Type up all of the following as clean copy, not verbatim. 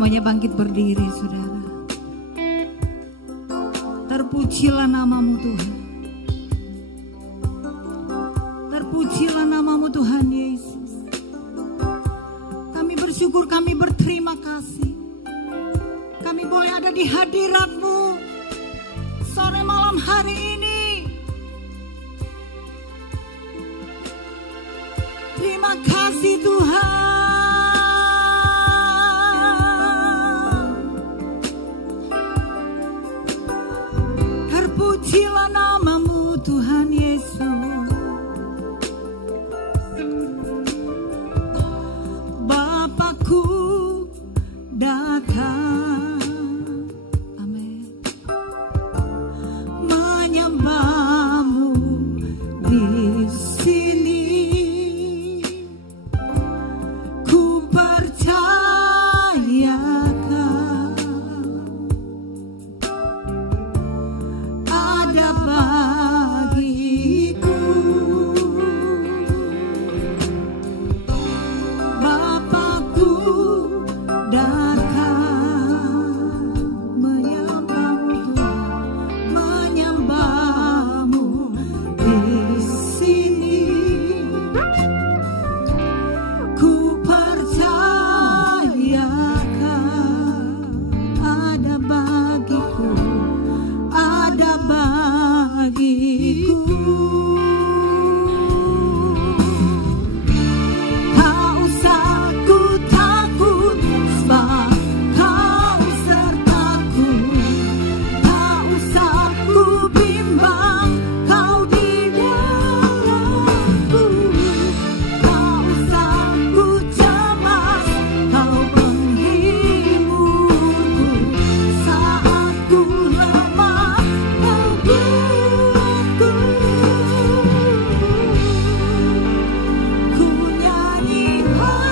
Semuanya bangkit berdiri, saudara. Terpujilah namamu Tuhan. Terpujilah namamu Tuhan Yesus. Kami bersyukur, kami berterima kasih. Kami boleh ada di hadirat-Mu sore malam hari ini. Terima kasih Tuhan. Terpujilah namamu Tuhan Yesus. Bapakku datang, amin, menyembahmu di sini. Ku percayakan ada bagiku. Bapakku datang menyembahmu Tuhan, menyembahmu di sini. Ku percayakan ada bagiku, ada bagiku. Tak usah ku takut, sebab Kau sertaku. Tak usah ku bimbang, Kau di dalamku. Tak usah ku cemas, Kau penghiburku. Saat ku lemah, Kau kuatku. Ku nyanyi haleluya.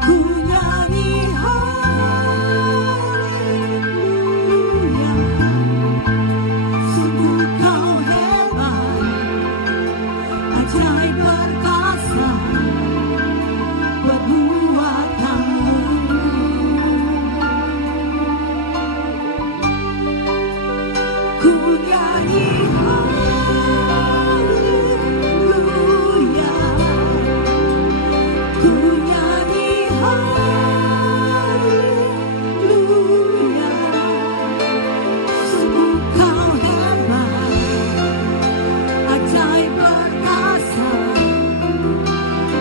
Ku nyanyi haleluya. Sungguh Kau hebat, ajaib perkasa perbuatanmu. Ku nyanyi haleluya. Ku nyanyi haleluya. Sungguh Kau hebat, ajaib perkasa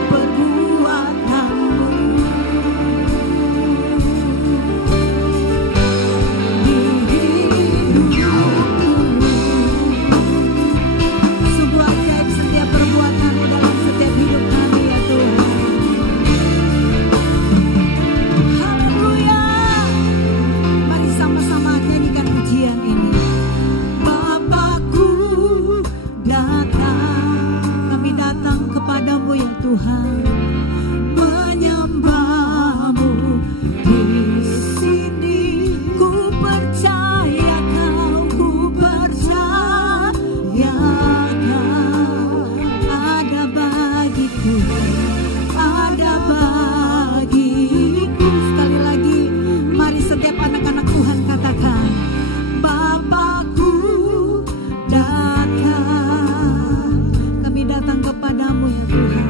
perbuatanmu. Di hidupku sungguh ajaib setiap perbuatan-Mu dalam setiap hidup kami ya Tuhan. Haleluya. Mari sama-sama nyanyikan pujian ini. Bapakku datang, kami datang kepadamu ya Tuhan, menyembahmu di sini. Ku percayakan, ku percayakan ada bagiku, ada bagiku. Sekali lagi, mari setiap anak-anak Tuhan katakan, Bapakku datang. Kami datang kepadamu ya Tuhan,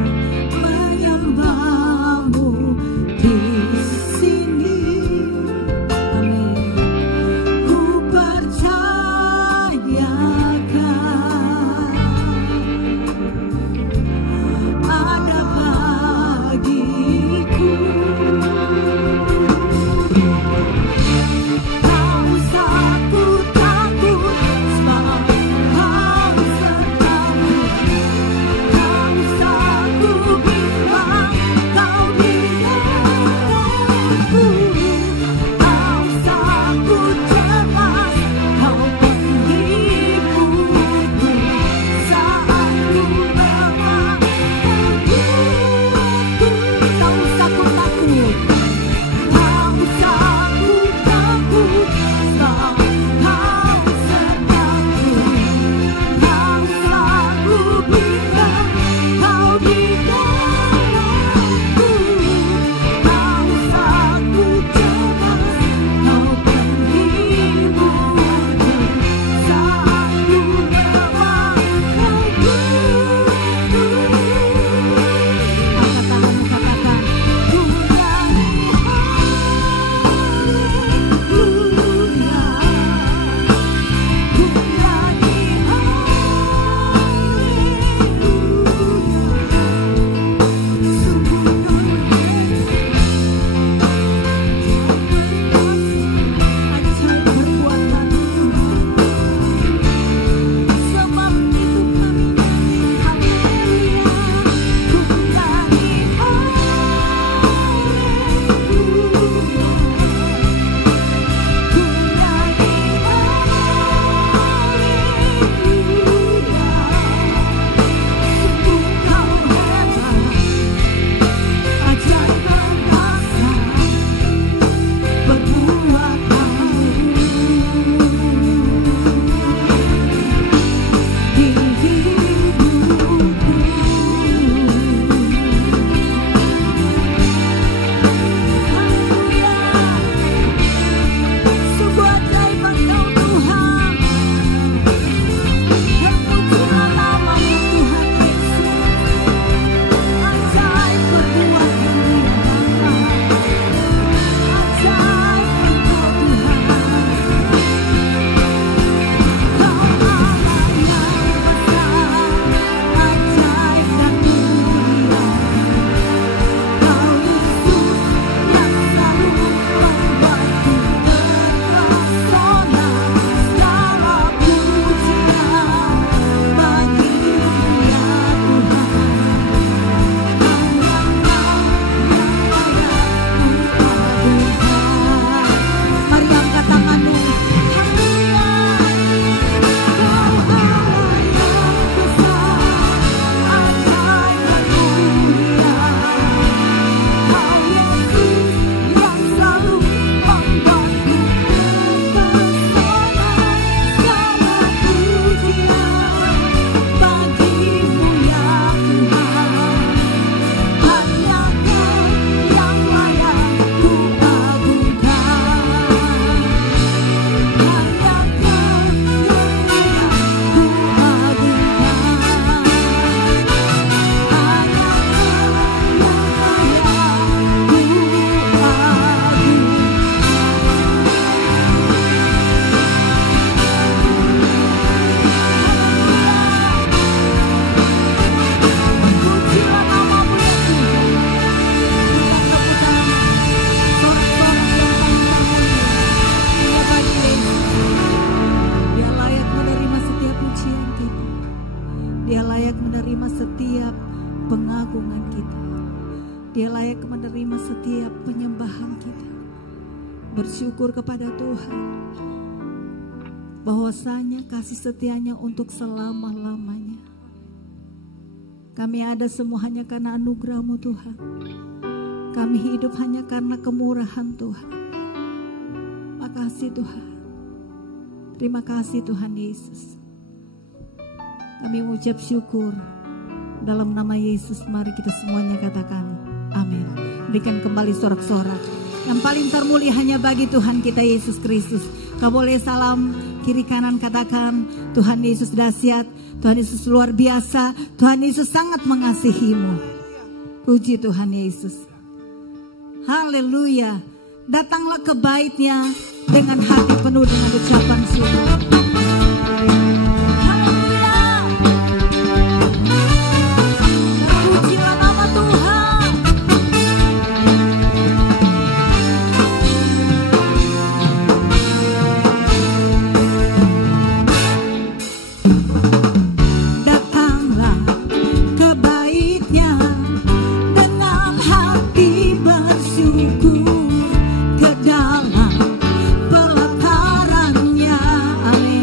Dia layak menerima setiap penyembahan kita. Bersyukur kepada Tuhan bahwasanya kasih setianya untuk selama-lamanya. Kami ada semua hanya karena anugerah-Mu Tuhan. Kami hidup hanya karena kemurahan Tuhan. Makasih Tuhan. Terima kasih Tuhan Yesus. Kami mengucap syukur. Dalam nama Yesus mari kita semuanya katakan amin. Berikan kembali sorak-sorak. Yang paling termulia hanya bagi Tuhan kita Yesus Kristus. Kau boleh salam kiri kanan katakan Tuhan Yesus dahsyat, Tuhan Yesus luar biasa, Tuhan Yesus sangat mengasihimu. Puji Tuhan Yesus. Haleluya. Datanglah ke bait-Nya dengan hati penuh dengan ucapan syukur. Amin.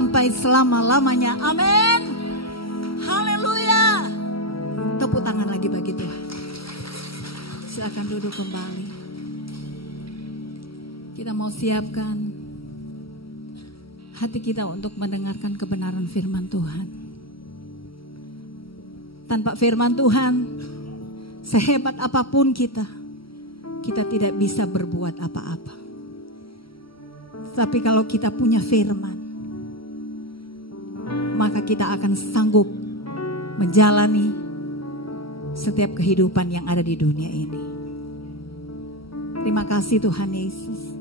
sampai selama-lamanya. Amin. Haleluya. Tepuk tangan lagi bagi Tuhan. Silakan duduk kembali. Kita mau siapkan hati kita untuk mendengarkan kebenaran firman Tuhan. Tanpa firman Tuhan, sehebat apapun kita tidak bisa berbuat apa-apa. Tapi kalau kita punya firman, maka kita akan sanggup menjalani setiap kehidupan yang ada di dunia ini. Terima kasih Tuhan Yesus.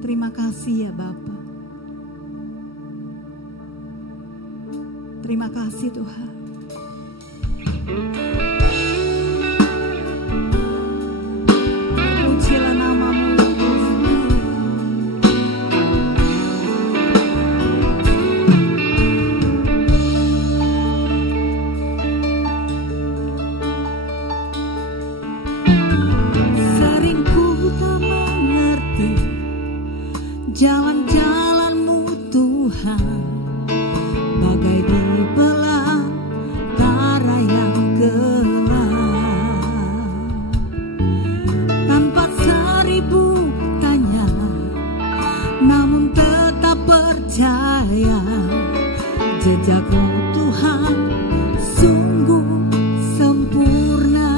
Terima kasih ya Bapa. Terima kasih Tuhan. Pujilah nama-Mu. Sering ku tak mengerti jalan-jalan-Mu Tuhan, bagai di belantara yang gelap. Tanpa seribu tanya, namun tetap percaya, jejak-Mu Tuhan sungguh sempurna.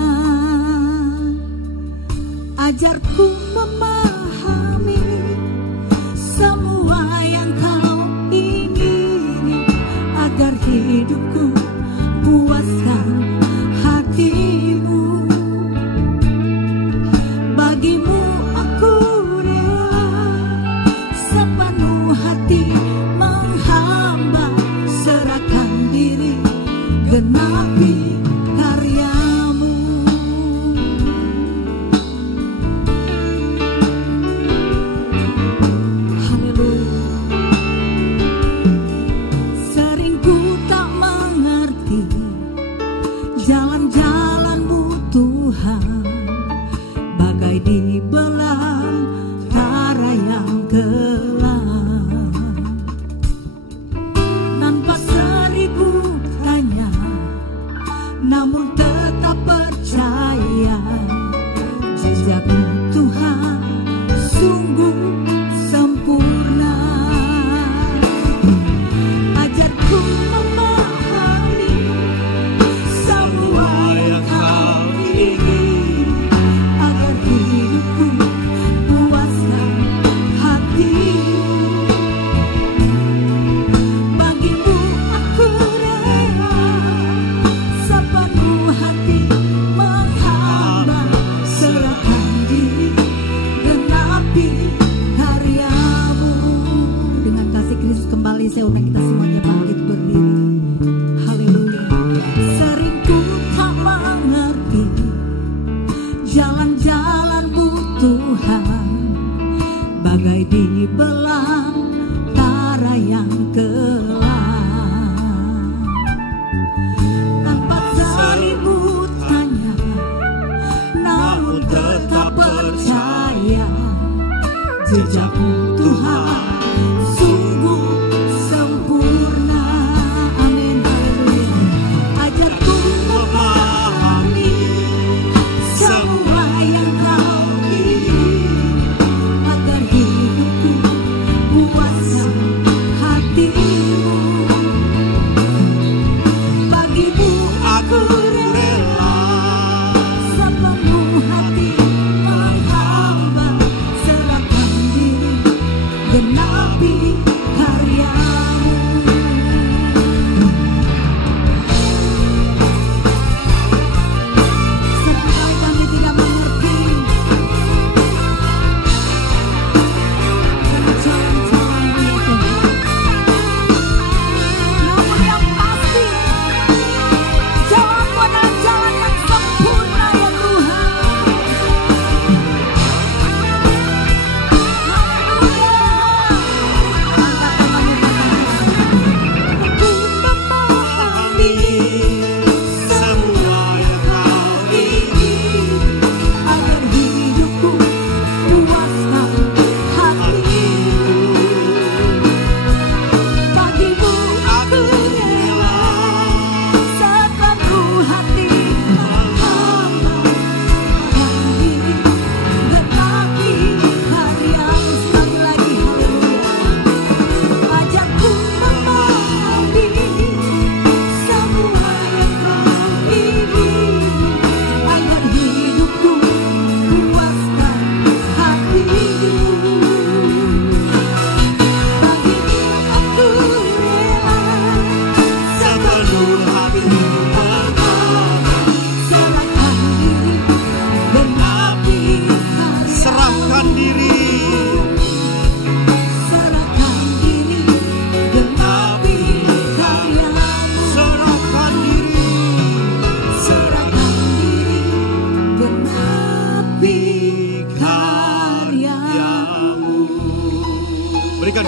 Ajarku memahami semua yang Kau ingini, agar hidupku puaskan hati-Mu. Bagimu aku rela sepenuh hati menghamba, serahkan diri genapi karya-Mu. Jalan-jalan-Mu Tuhan, bagai di belantara yang gelap. Tanpa seribu tanya, namun tetap percaya, jejak-Mu Tuhan sungguh sempurna. Ajarku memahami semua yang Kau ingin, agar hidupku puaskan hati-Mu. Bagimu aku rela sepenuh hati menghamba, serahkan diri genapi karya-Mu. Dengan kasih Kristus kembali saya undang kita semuanya bangkit berdiri. Haleluya. Sering ku tak mengerti jalan-jalan-Mu Tuhan, bagai di belantara yang gelap. Tanpa seribu tanya, namun tetap percaya, jejak-Mu Tuhan sungguh sempurna. Amin. Haleluya. Ajarku memahami semua yang Kau ingin, agar hidupku puaskan hati-Mu. Bagimu aku rela sepenuh hati menghamba, serahkan diri genapi karya-Mu. Seringkali kami tidak mengerti jalan-jalan-Mu ya Tuhan. Namun yang pasti, jalan-Mu adalah jalan yang sempurna ya Tuhan. Haleluya.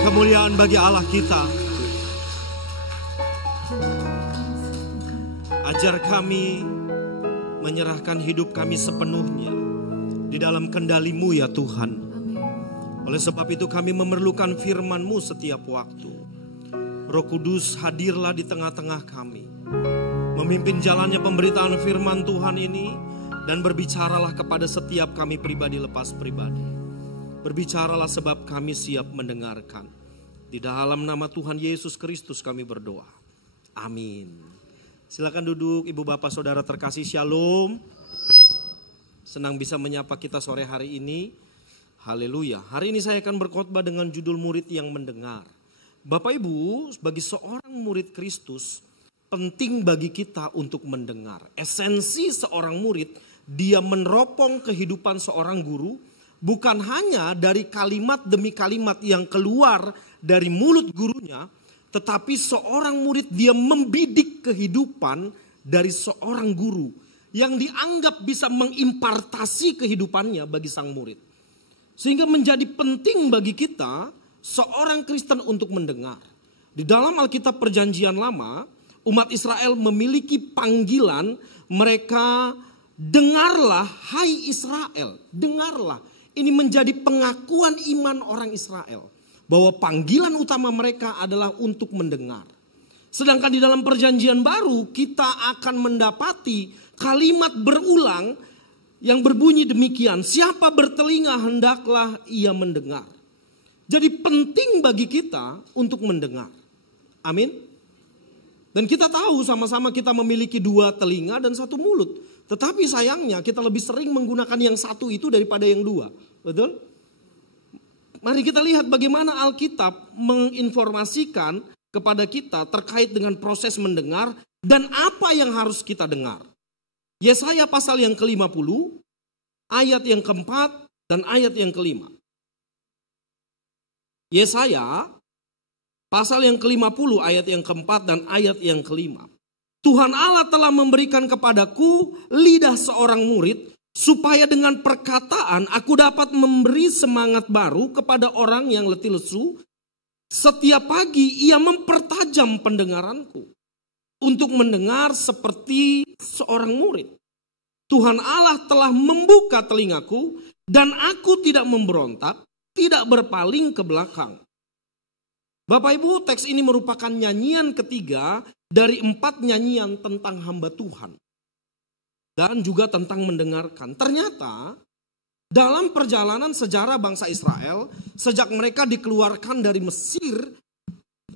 kemuliaan bagi Allah kita. Ajar kami menyerahkan hidup kami sepenuhnya di dalam kendali-Mu ya Tuhan. Oleh sebab itu kami memerlukan firman-Mu setiap waktu. Roh Kudus, hadirlah di tengah-tengah kami. Memimpin jalannya pemberitaan firman Tuhan ini. Dan berbicaralah kepada setiap kami pribadi lepas pribadi. Berbicaralah sebab kami siap mendengarkan. Di dalam nama Tuhan Yesus Kristus kami berdoa. Amin. Silakan duduk ibu bapak saudara terkasih, shalom. Senang bisa menyapa kita sore hari ini. Haleluya. Hari ini saya akan berkhotbah dengan judul murid yang mendengar. Bapak ibu, sebagai seorang murid Kristus, penting bagi kita untuk mendengar. Esensi seorang murid, dia meneropong kehidupan seorang guru, bukan hanya dari kalimat demi kalimat yang keluar dari mulut gurunya, tetapi seorang murid dia membidik kehidupan dari seorang guru yang dianggap bisa mengimpartasi kehidupannya bagi sang murid. Sehingga menjadi penting bagi kita seorang Kristen untuk mendengar. Di dalam Alkitab Perjanjian Lama, umat Israel memiliki panggilan, mereka dengarlah hai Israel, dengarlah. Ini menjadi pengakuan iman orang Israel bahwa panggilan utama mereka adalah untuk mendengar. Sedangkan di dalam Perjanjian Baru kita akan mendapati kalimat berulang yang berbunyi demikian, siapa bertelinga hendaklah ia mendengar. Jadi penting bagi kita untuk mendengar. Amin. Dan kita tahu sama-sama kita memiliki dua telinga dan satu mulut. Tetapi sayangnya kita lebih sering menggunakan yang satu itu daripada yang dua. Betul? Mari kita lihat bagaimana Alkitab menginformasikan kepada kita terkait dengan proses mendengar dan apa yang harus kita dengar. Yesaya pasal yang ke-50, ayat yang keempat dan ayat yang kelima. Yesaya pasal yang ke-50 ayat yang keempat dan ayat yang kelima. Tuhan Allah telah memberikan kepadaku lidah seorang murid, supaya dengan perkataan aku dapat memberi semangat baru kepada orang yang letih lesu. Setiap pagi ia mempertajam pendengaranku, untuk mendengar seperti seorang murid. Tuhan Allah telah membuka telingaku, dan aku tidak memberontak, tidak berpaling ke belakang. Bapak Ibu, teks ini merupakan nyanyian ketiga dari 4 nyanyian tentang hamba Tuhan. Dan juga tentang mendengarkan. Ternyata dalam perjalanan sejarah bangsa Israel, sejak mereka dikeluarkan dari Mesir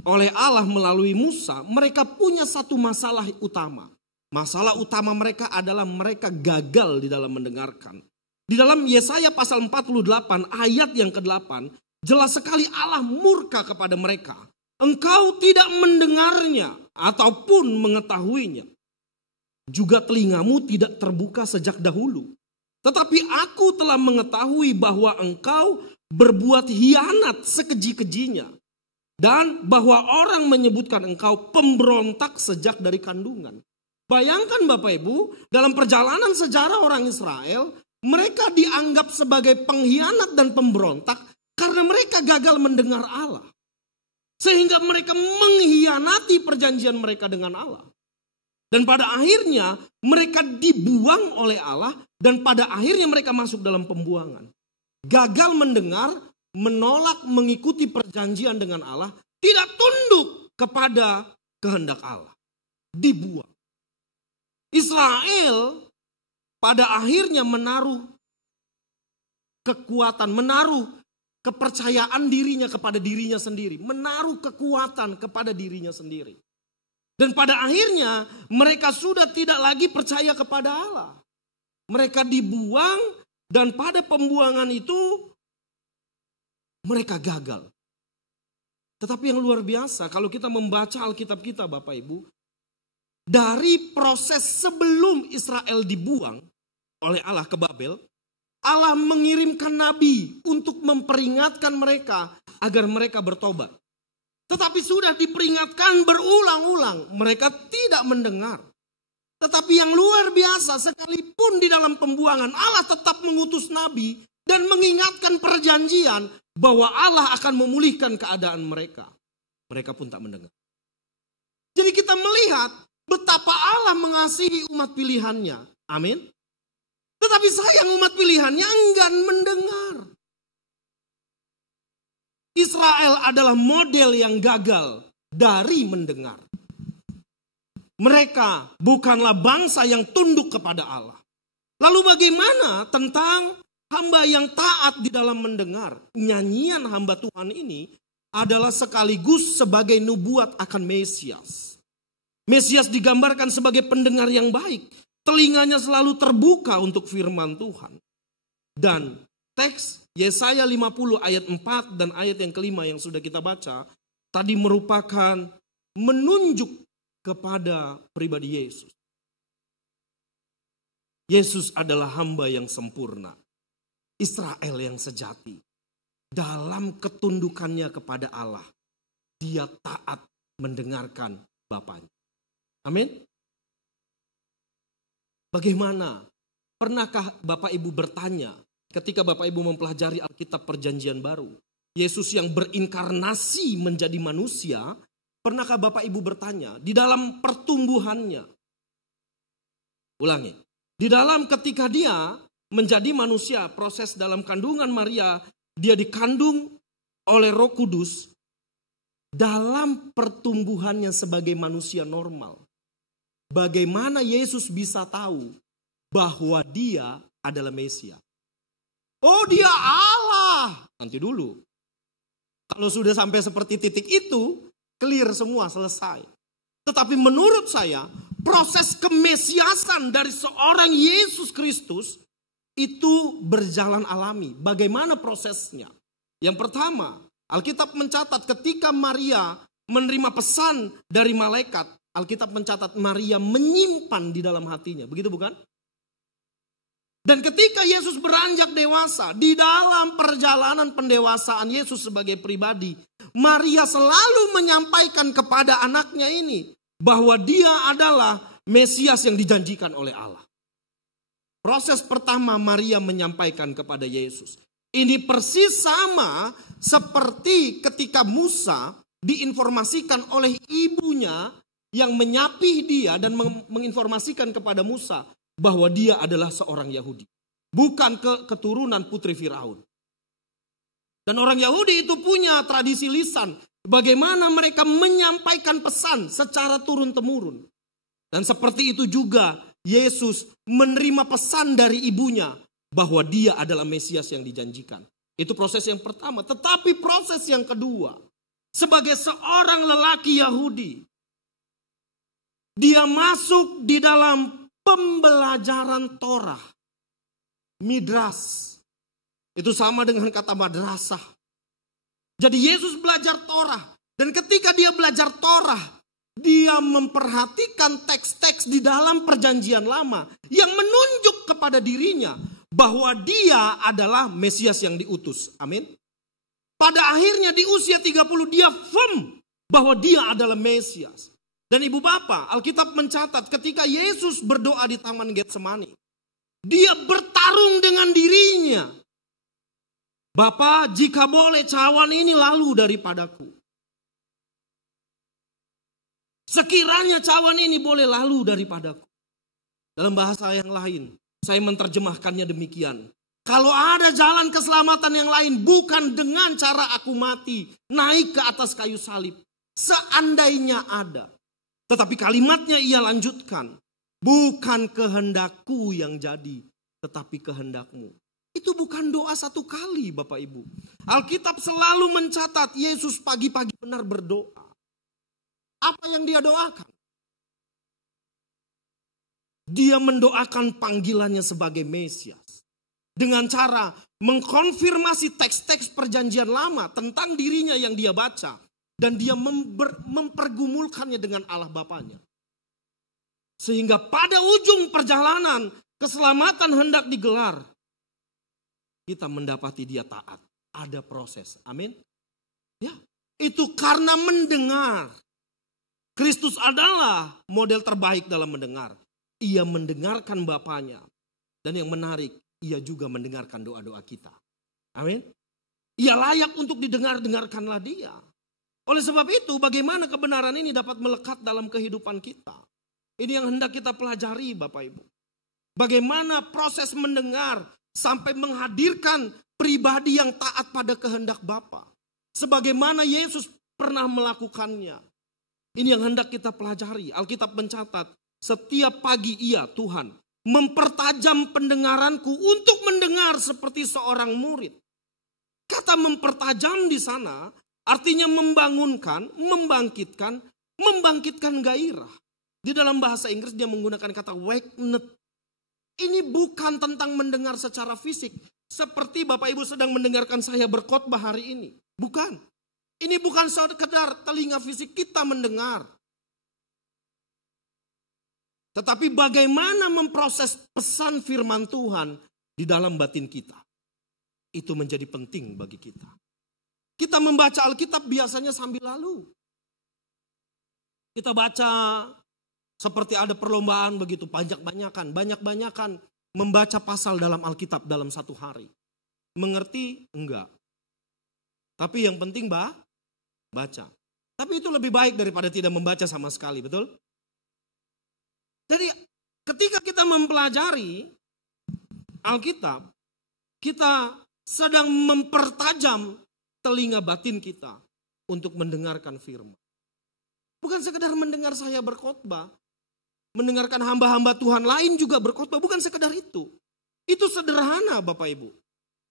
oleh Allah melalui Musa, mereka punya satu masalah utama. Masalah utama mereka adalah mereka gagal di dalam mendengarkan. Di dalam Yesaya pasal 48 ayat yang ke-8, jelas sekali Allah murka kepada mereka. Engkau tidak mendengarnya ataupun mengetahuinya. Juga telingamu tidak terbuka sejak dahulu. Tetapi aku telah mengetahui bahwa engkau berbuat hianat sekeji-kejinya. Dan bahwa orang menyebutkan engkau pemberontak sejak dari kandungan. Bayangkan Bapak Ibu, dalam perjalanan sejarah orang Israel, mereka dianggap sebagai pengkhianat dan pemberontak karena mereka gagal mendengar Allah. Sehingga mereka mengkhianati perjanjian mereka dengan Allah. Dan pada akhirnya mereka dibuang oleh Allah dan pada akhirnya mereka masuk dalam pembuangan. Gagal mendengar, menolak mengikuti perjanjian dengan Allah, tidak tunduk kepada kehendak Allah. Dibuang. Israel pada akhirnya menaruh kekuatan, menaruh kepercayaan dirinya kepada dirinya sendiri. Menaruh kekuatan kepada dirinya sendiri. Dan pada akhirnya mereka sudah tidak lagi percaya kepada Allah. Mereka dibuang dan pada pembuangan itu mereka gagal. Tetapi yang luar biasa kalau kita membaca Alkitab kita Bapak Ibu. Dari proses sebelum Israel dibuang oleh Allah ke Babel. Allah mengirimkan nabi untuk memperingatkan mereka agar mereka bertobat. Tetapi sudah diperingatkan berulang-ulang, mereka tidak mendengar. Tetapi yang luar biasa, sekalipun di dalam pembuangan, Allah tetap mengutus nabi dan mengingatkan perjanjian bahwa Allah akan memulihkan keadaan mereka. Mereka pun tak mendengar. Jadi kita melihat betapa Allah mengasihi umat pilihannya. Amin. Tetapi sayang umat pilihannya enggan mendengar. Israel adalah model yang gagal dari mendengar. Mereka bukanlah bangsa yang tunduk kepada Allah. Lalu bagaimana tentang hamba yang taat di dalam mendengar? Nyanyian hamba Tuhan ini adalah sekaligus sebagai nubuat akan Mesias. Mesias digambarkan sebagai pendengar yang baik. Telinganya selalu terbuka untuk firman Tuhan. Dan teks Yesaya 50 ayat 4 dan ayat yang kelima yang sudah kita baca. Tadi merupakan menunjuk kepada pribadi Yesus. Yesus adalah hamba yang sempurna. Israel yang sejati. Dalam ketundukannya kepada Allah. Dia taat mendengarkan Bapaknya. Amin. Bagaimana? Pernahkah Bapak Ibu bertanya ketika Bapak Ibu mempelajari Alkitab Perjanjian Baru? Yesus yang berinkarnasi menjadi manusia. Pernahkah Bapak Ibu bertanya di dalam pertumbuhannya? Ulangi. Di dalam ketika dia menjadi manusia, proses dalam kandungan Maria, dia dikandung oleh Roh Kudus. Dalam pertumbuhannya sebagai manusia normal. Bagaimana Yesus bisa tahu bahwa dia adalah Mesias? Oh, dia Allah. Nanti dulu. Kalau sudah sampai seperti titik itu, clear semua, selesai. Tetapi menurut saya, proses kemesiasan dari seorang Yesus Kristus itu berjalan alami. Bagaimana prosesnya? Yang pertama, Alkitab mencatat ketika Maria menerima pesan dari malaikat, Alkitab mencatat Maria menyimpan di dalam hatinya. Begitu bukan? Dan ketika Yesus beranjak dewasa, di dalam perjalanan pendewasaan Yesus sebagai pribadi, Maria selalu menyampaikan kepada anaknya ini bahwa dia adalah Mesias yang dijanjikan oleh Allah. Proses pertama Maria menyampaikan kepada Yesus. Ini persis sama seperti ketika Musa diinformasikan oleh ibunya yang menyapih dia dan menginformasikan kepada Musa bahwa dia adalah seorang Yahudi. Bukan keturunan putri Firaun. Dan orang Yahudi itu punya tradisi lisan. Bagaimana mereka menyampaikan pesan secara turun-temurun. Dan seperti itu juga Yesus menerima pesan dari ibunya bahwa dia adalah Mesias yang dijanjikan. Itu proses yang pertama. Tetapi proses yang kedua. Sebagai seorang lelaki Yahudi. Dia masuk di dalam pembelajaran Torah. Midras. Itu sama dengan kata madrasah. Jadi Yesus belajar Torah. Dan ketika dia belajar Torah, dia memperhatikan teks-teks di dalam perjanjian lama. Yang menunjuk kepada dirinya bahwa dia adalah Mesias yang diutus. Amin. Pada akhirnya di usia 30 dia firm bahwa dia adalah Mesias. Dan ibu bapak, Alkitab mencatat ketika Yesus berdoa di Taman Getsemani. Dia bertarung dengan dirinya. Bapa, jika boleh cawan ini lalu daripadaku. Sekiranya cawan ini boleh lalu daripadaku. Dalam bahasa yang lain, saya menerjemahkannya demikian. Kalau ada jalan keselamatan yang lain, bukan dengan cara aku mati, naik ke atas kayu salib. Seandainya ada. Tetapi kalimatnya ia lanjutkan. Bukan kehendakku yang jadi, tetapi kehendakmu. Itu bukan doa satu kali Bapak Ibu. Alkitab selalu mencatat Yesus pagi-pagi benar berdoa. Apa yang dia doakan? Dia mendoakan panggilannya sebagai Mesias. Dengan cara mengkonfirmasi teks-teks perjanjian lama tentang dirinya yang dia baca. Dan dia mempergumulkannya dengan Allah Bapanya. Sehingga pada ujung perjalanan keselamatan hendak digelar. Kita mendapati dia taat. Ada proses. Amin. Ya, itu karena mendengar. Kristus adalah model terbaik dalam mendengar. Ia mendengarkan Bapanya. Dan yang menarik, ia juga mendengarkan doa-doa kita. Amin. Ia layak untuk didengarkanlah dia. Oleh sebab itu, bagaimana kebenaran ini dapat melekat dalam kehidupan kita? Ini yang hendak kita pelajari, Bapak Ibu. Bagaimana proses mendengar sampai menghadirkan pribadi yang taat pada kehendak Bapa. Sebagaimana Yesus pernah melakukannya. Ini yang hendak kita pelajari. Alkitab mencatat, setiap pagi ia, Tuhan, mempertajam pendengaranku untuk mendengar seperti seorang murid. Kata mempertajam di sana artinya membangunkan, membangkitkan gairah. Di dalam bahasa Inggris dia menggunakan kata wakened. Ini bukan tentang mendengar secara fisik. Seperti Bapak Ibu sedang mendengarkan saya berkhotbah hari ini. Bukan. Ini bukan sekedar telinga fisik kita mendengar. Tetapi bagaimana memproses pesan firman Tuhan di dalam batin kita. Itu menjadi penting bagi kita. Kita membaca Alkitab biasanya sambil lalu. Kita baca seperti ada perlombaan begitu, banyak-banyakan membaca pasal dalam Alkitab dalam satu hari. Mengerti? Enggak. Tapi yang penting baca. Tapi itu lebih baik daripada tidak membaca sama sekali, betul? Jadi ketika kita mempelajari Alkitab, kita sedang mempertajam telinga batin kita untuk mendengarkan firman. Bukan sekedar mendengar saya berkhotbah, mendengarkan hamba-hamba Tuhan lain juga berkhotbah, bukan sekedar itu. Itu sederhana Bapak Ibu.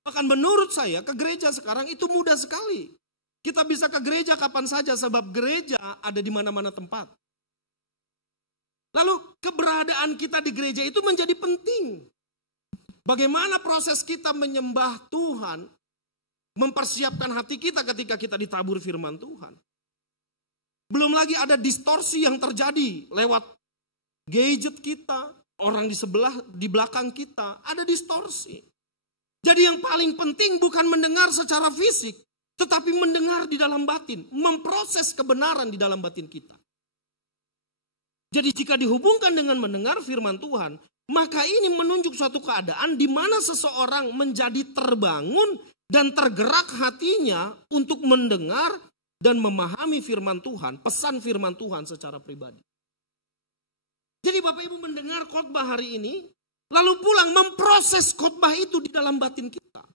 Bahkan menurut saya ke gereja sekarang itu mudah sekali. Kita bisa ke gereja kapan saja sebab gereja ada di mana-mana tempat. Lalu keberadaan kita di gereja itu menjadi penting. Bagaimana proses kita menyembah Tuhan, mempersiapkan hati kita ketika kita ditabur firman Tuhan. Belum lagi ada distorsi yang terjadi lewat gadget kita, orang di belakang kita, ada distorsi. Jadi yang paling penting bukan mendengar secara fisik, tetapi mendengar di dalam batin, memproses kebenaran di dalam batin kita. Jadi jika dihubungkan dengan mendengar firman Tuhan, maka ini menunjuk suatu keadaan di mana seseorang menjadi terbangun dan tergerak hatinya untuk mendengar dan memahami firman Tuhan, pesan firman Tuhan secara pribadi. Jadi Bapak Ibu mendengar khotbah hari ini, lalu pulang memproses khotbah itu di dalam batin kita.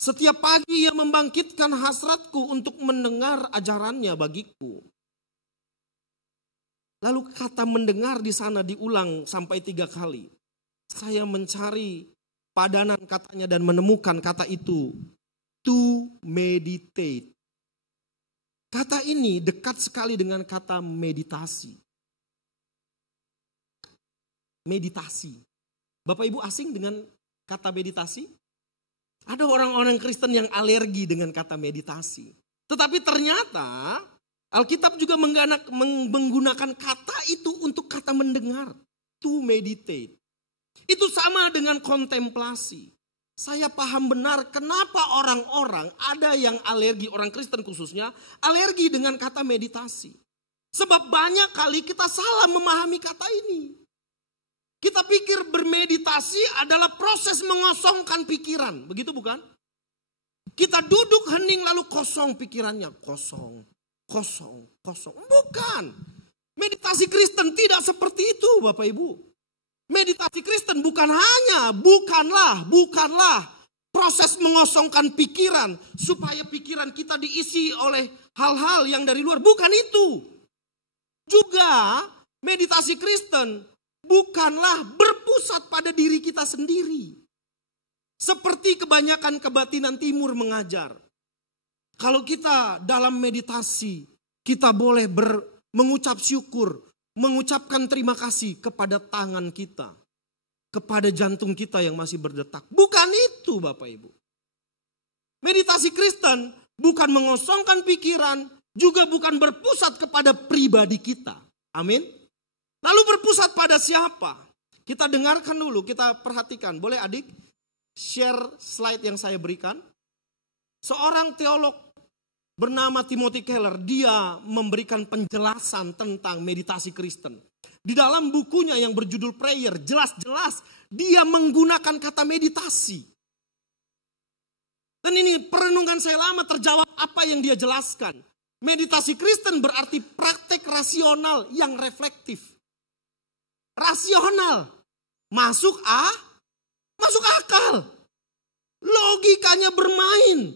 Setiap pagi ia membangkitkan hasratku untuk mendengar ajarannya bagiku. Lalu kata mendengar di sana diulang sampai 3 kali. Saya mencari padanan katanya dan menemukan kata itu. To meditate. Kata ini dekat sekali dengan kata meditasi. Meditasi. Bapak Ibu asing dengan kata meditasi? Ada orang-orang Kristen yang alergi dengan kata meditasi. Tetapi ternyata Alkitab juga menggunakan kata itu untuk kata mendengar. To meditate. Itu sama dengan kontemplasi. Saya paham benar kenapa orang-orang ada yang alergi, orang Kristen khususnya, alergi dengan kata meditasi. Sebab banyak kali kita salah memahami kata ini. Kita pikir bermeditasi adalah proses mengosongkan pikiran. Begitu bukan? Kita duduk hening lalu kosong pikirannya. Kosong. Bukan. Meditasi Kristen tidak seperti itu Bapak Ibu. Meditasi Kristen bukanlah proses mengosongkan pikiran supaya pikiran kita diisi oleh hal-hal yang dari luar. Bukan itu. Juga meditasi Kristen bukanlah berpusat pada diri kita sendiri. Seperti kebanyakan kebatinan timur mengajar. Kalau kita dalam meditasi, kita boleh mengucap syukur, mengucapkan terima kasih kepada tangan kita, kepada jantung kita yang masih berdetak. Bukan itu Bapak Ibu. Meditasi Kristen bukan mengosongkan pikiran, juga bukan berpusat kepada pribadi kita. Amin. Lalu berpusat pada siapa? Kita dengarkan dulu, kita perhatikan. Boleh adik share slide yang saya berikan? Seorang teolog bernama Timothy Keller, dia memberikan penjelasan tentang meditasi Kristen. Di dalam bukunya yang berjudul Prayer, jelas-jelas dia menggunakan kata meditasi. Dan ini perenungan saya lama terjawab apa yang dia jelaskan. Meditasi Kristen berarti praktek rasional yang reflektif. Rasional. Masuk akal. Logikanya bermain.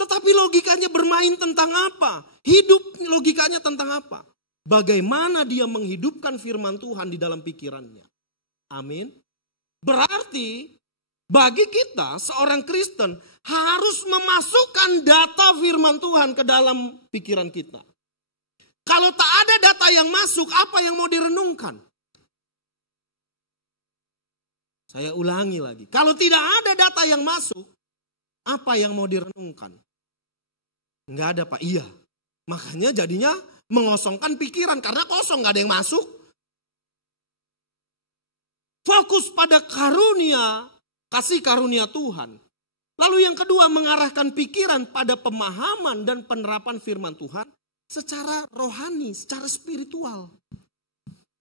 Tetapi logikanya bermain tentang apa? Hidup logikanya tentang apa? Bagaimana dia menghidupkan firman Tuhan di dalam pikirannya. Amin. Berarti bagi kita seorang Kristen harus memasukkan data firman Tuhan ke dalam pikiran kita. Kalau tak ada data yang masuk, apa yang mau direnungkan? Saya ulangi lagi. Kalau tidak ada data yang masuk, apa yang mau direnungkan? Enggak ada, Pak. Iya. Makanya jadinya mengosongkan pikiran karena kosong, enggak ada yang masuk. Fokus pada karunia, kasih karunia Tuhan. Lalu yang kedua, mengarahkan pikiran pada pemahaman dan penerapan firman Tuhan secara rohani, secara spiritual.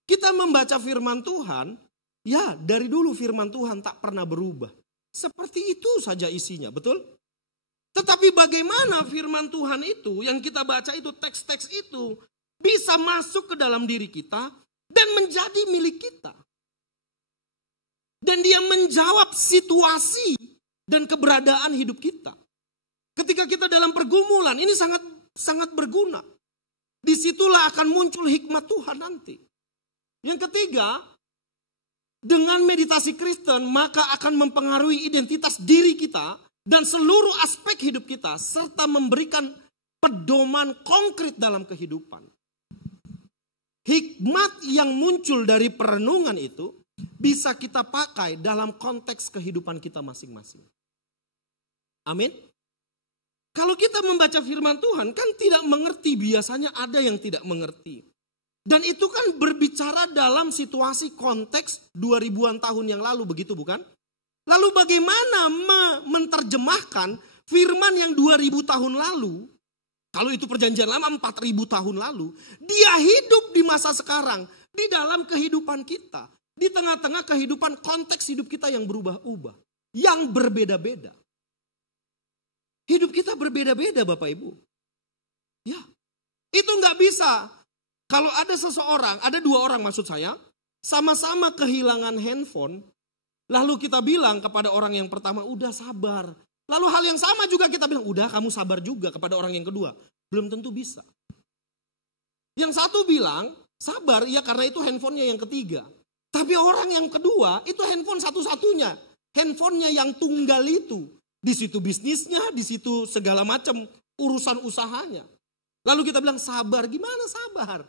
Kita membaca firman Tuhan, ya dari dulu firman Tuhan tak pernah berubah. Seperti itu saja isinya, betul? Tetapi bagaimana firman Tuhan itu, yang kita baca itu, teks-teks itu, bisa masuk ke dalam diri kita dan menjadi milik kita. Dan dia menjawab situasi dan keberadaan hidup kita. Ketika kita dalam pergumulan, ini sangat berguna. Disitulah akan muncul hikmat Tuhan nanti. Yang ketiga, dengan meditasi Kristen, maka akan mempengaruhi identitas diri kita dan seluruh aspek hidup kita, serta memberikan pedoman konkret dalam kehidupan. Hikmat yang muncul dari perenungan itu bisa kita pakai dalam konteks kehidupan kita masing-masing. Amin. Kalau kita membaca firman Tuhan kan tidak mengerti, biasanya ada yang tidak mengerti. Dan itu kan berbicara dalam situasi konteks 2000-an tahun yang lalu, begitu bukan? Lalu bagaimana menerjemahkan firman yang 2000 tahun lalu, kalau itu perjanjian lama 4000 tahun lalu, dia hidup di masa sekarang, di dalam kehidupan kita. Di tengah-tengah kehidupan konteks hidup kita yang berubah-ubah, yang berbeda-beda. Hidup kita berbeda-beda Bapak Ibu. Ya, itu nggak bisa. Kalau ada seseorang, ada dua orang maksud saya, sama-sama kehilangan handphone, lalu kita bilang kepada orang yang pertama, udah sabar. Lalu hal yang sama juga kita bilang, udah kamu sabar juga kepada orang yang kedua. Belum tentu bisa. Yang satu bilang, sabar ya karena itu handphonenya yang ketiga. Tapi orang yang kedua itu handphone satu-satunya. Handphonenya yang tunggal itu. Di situ bisnisnya, di situ segala macam urusan usahanya. Lalu kita bilang sabar, gimana sabar?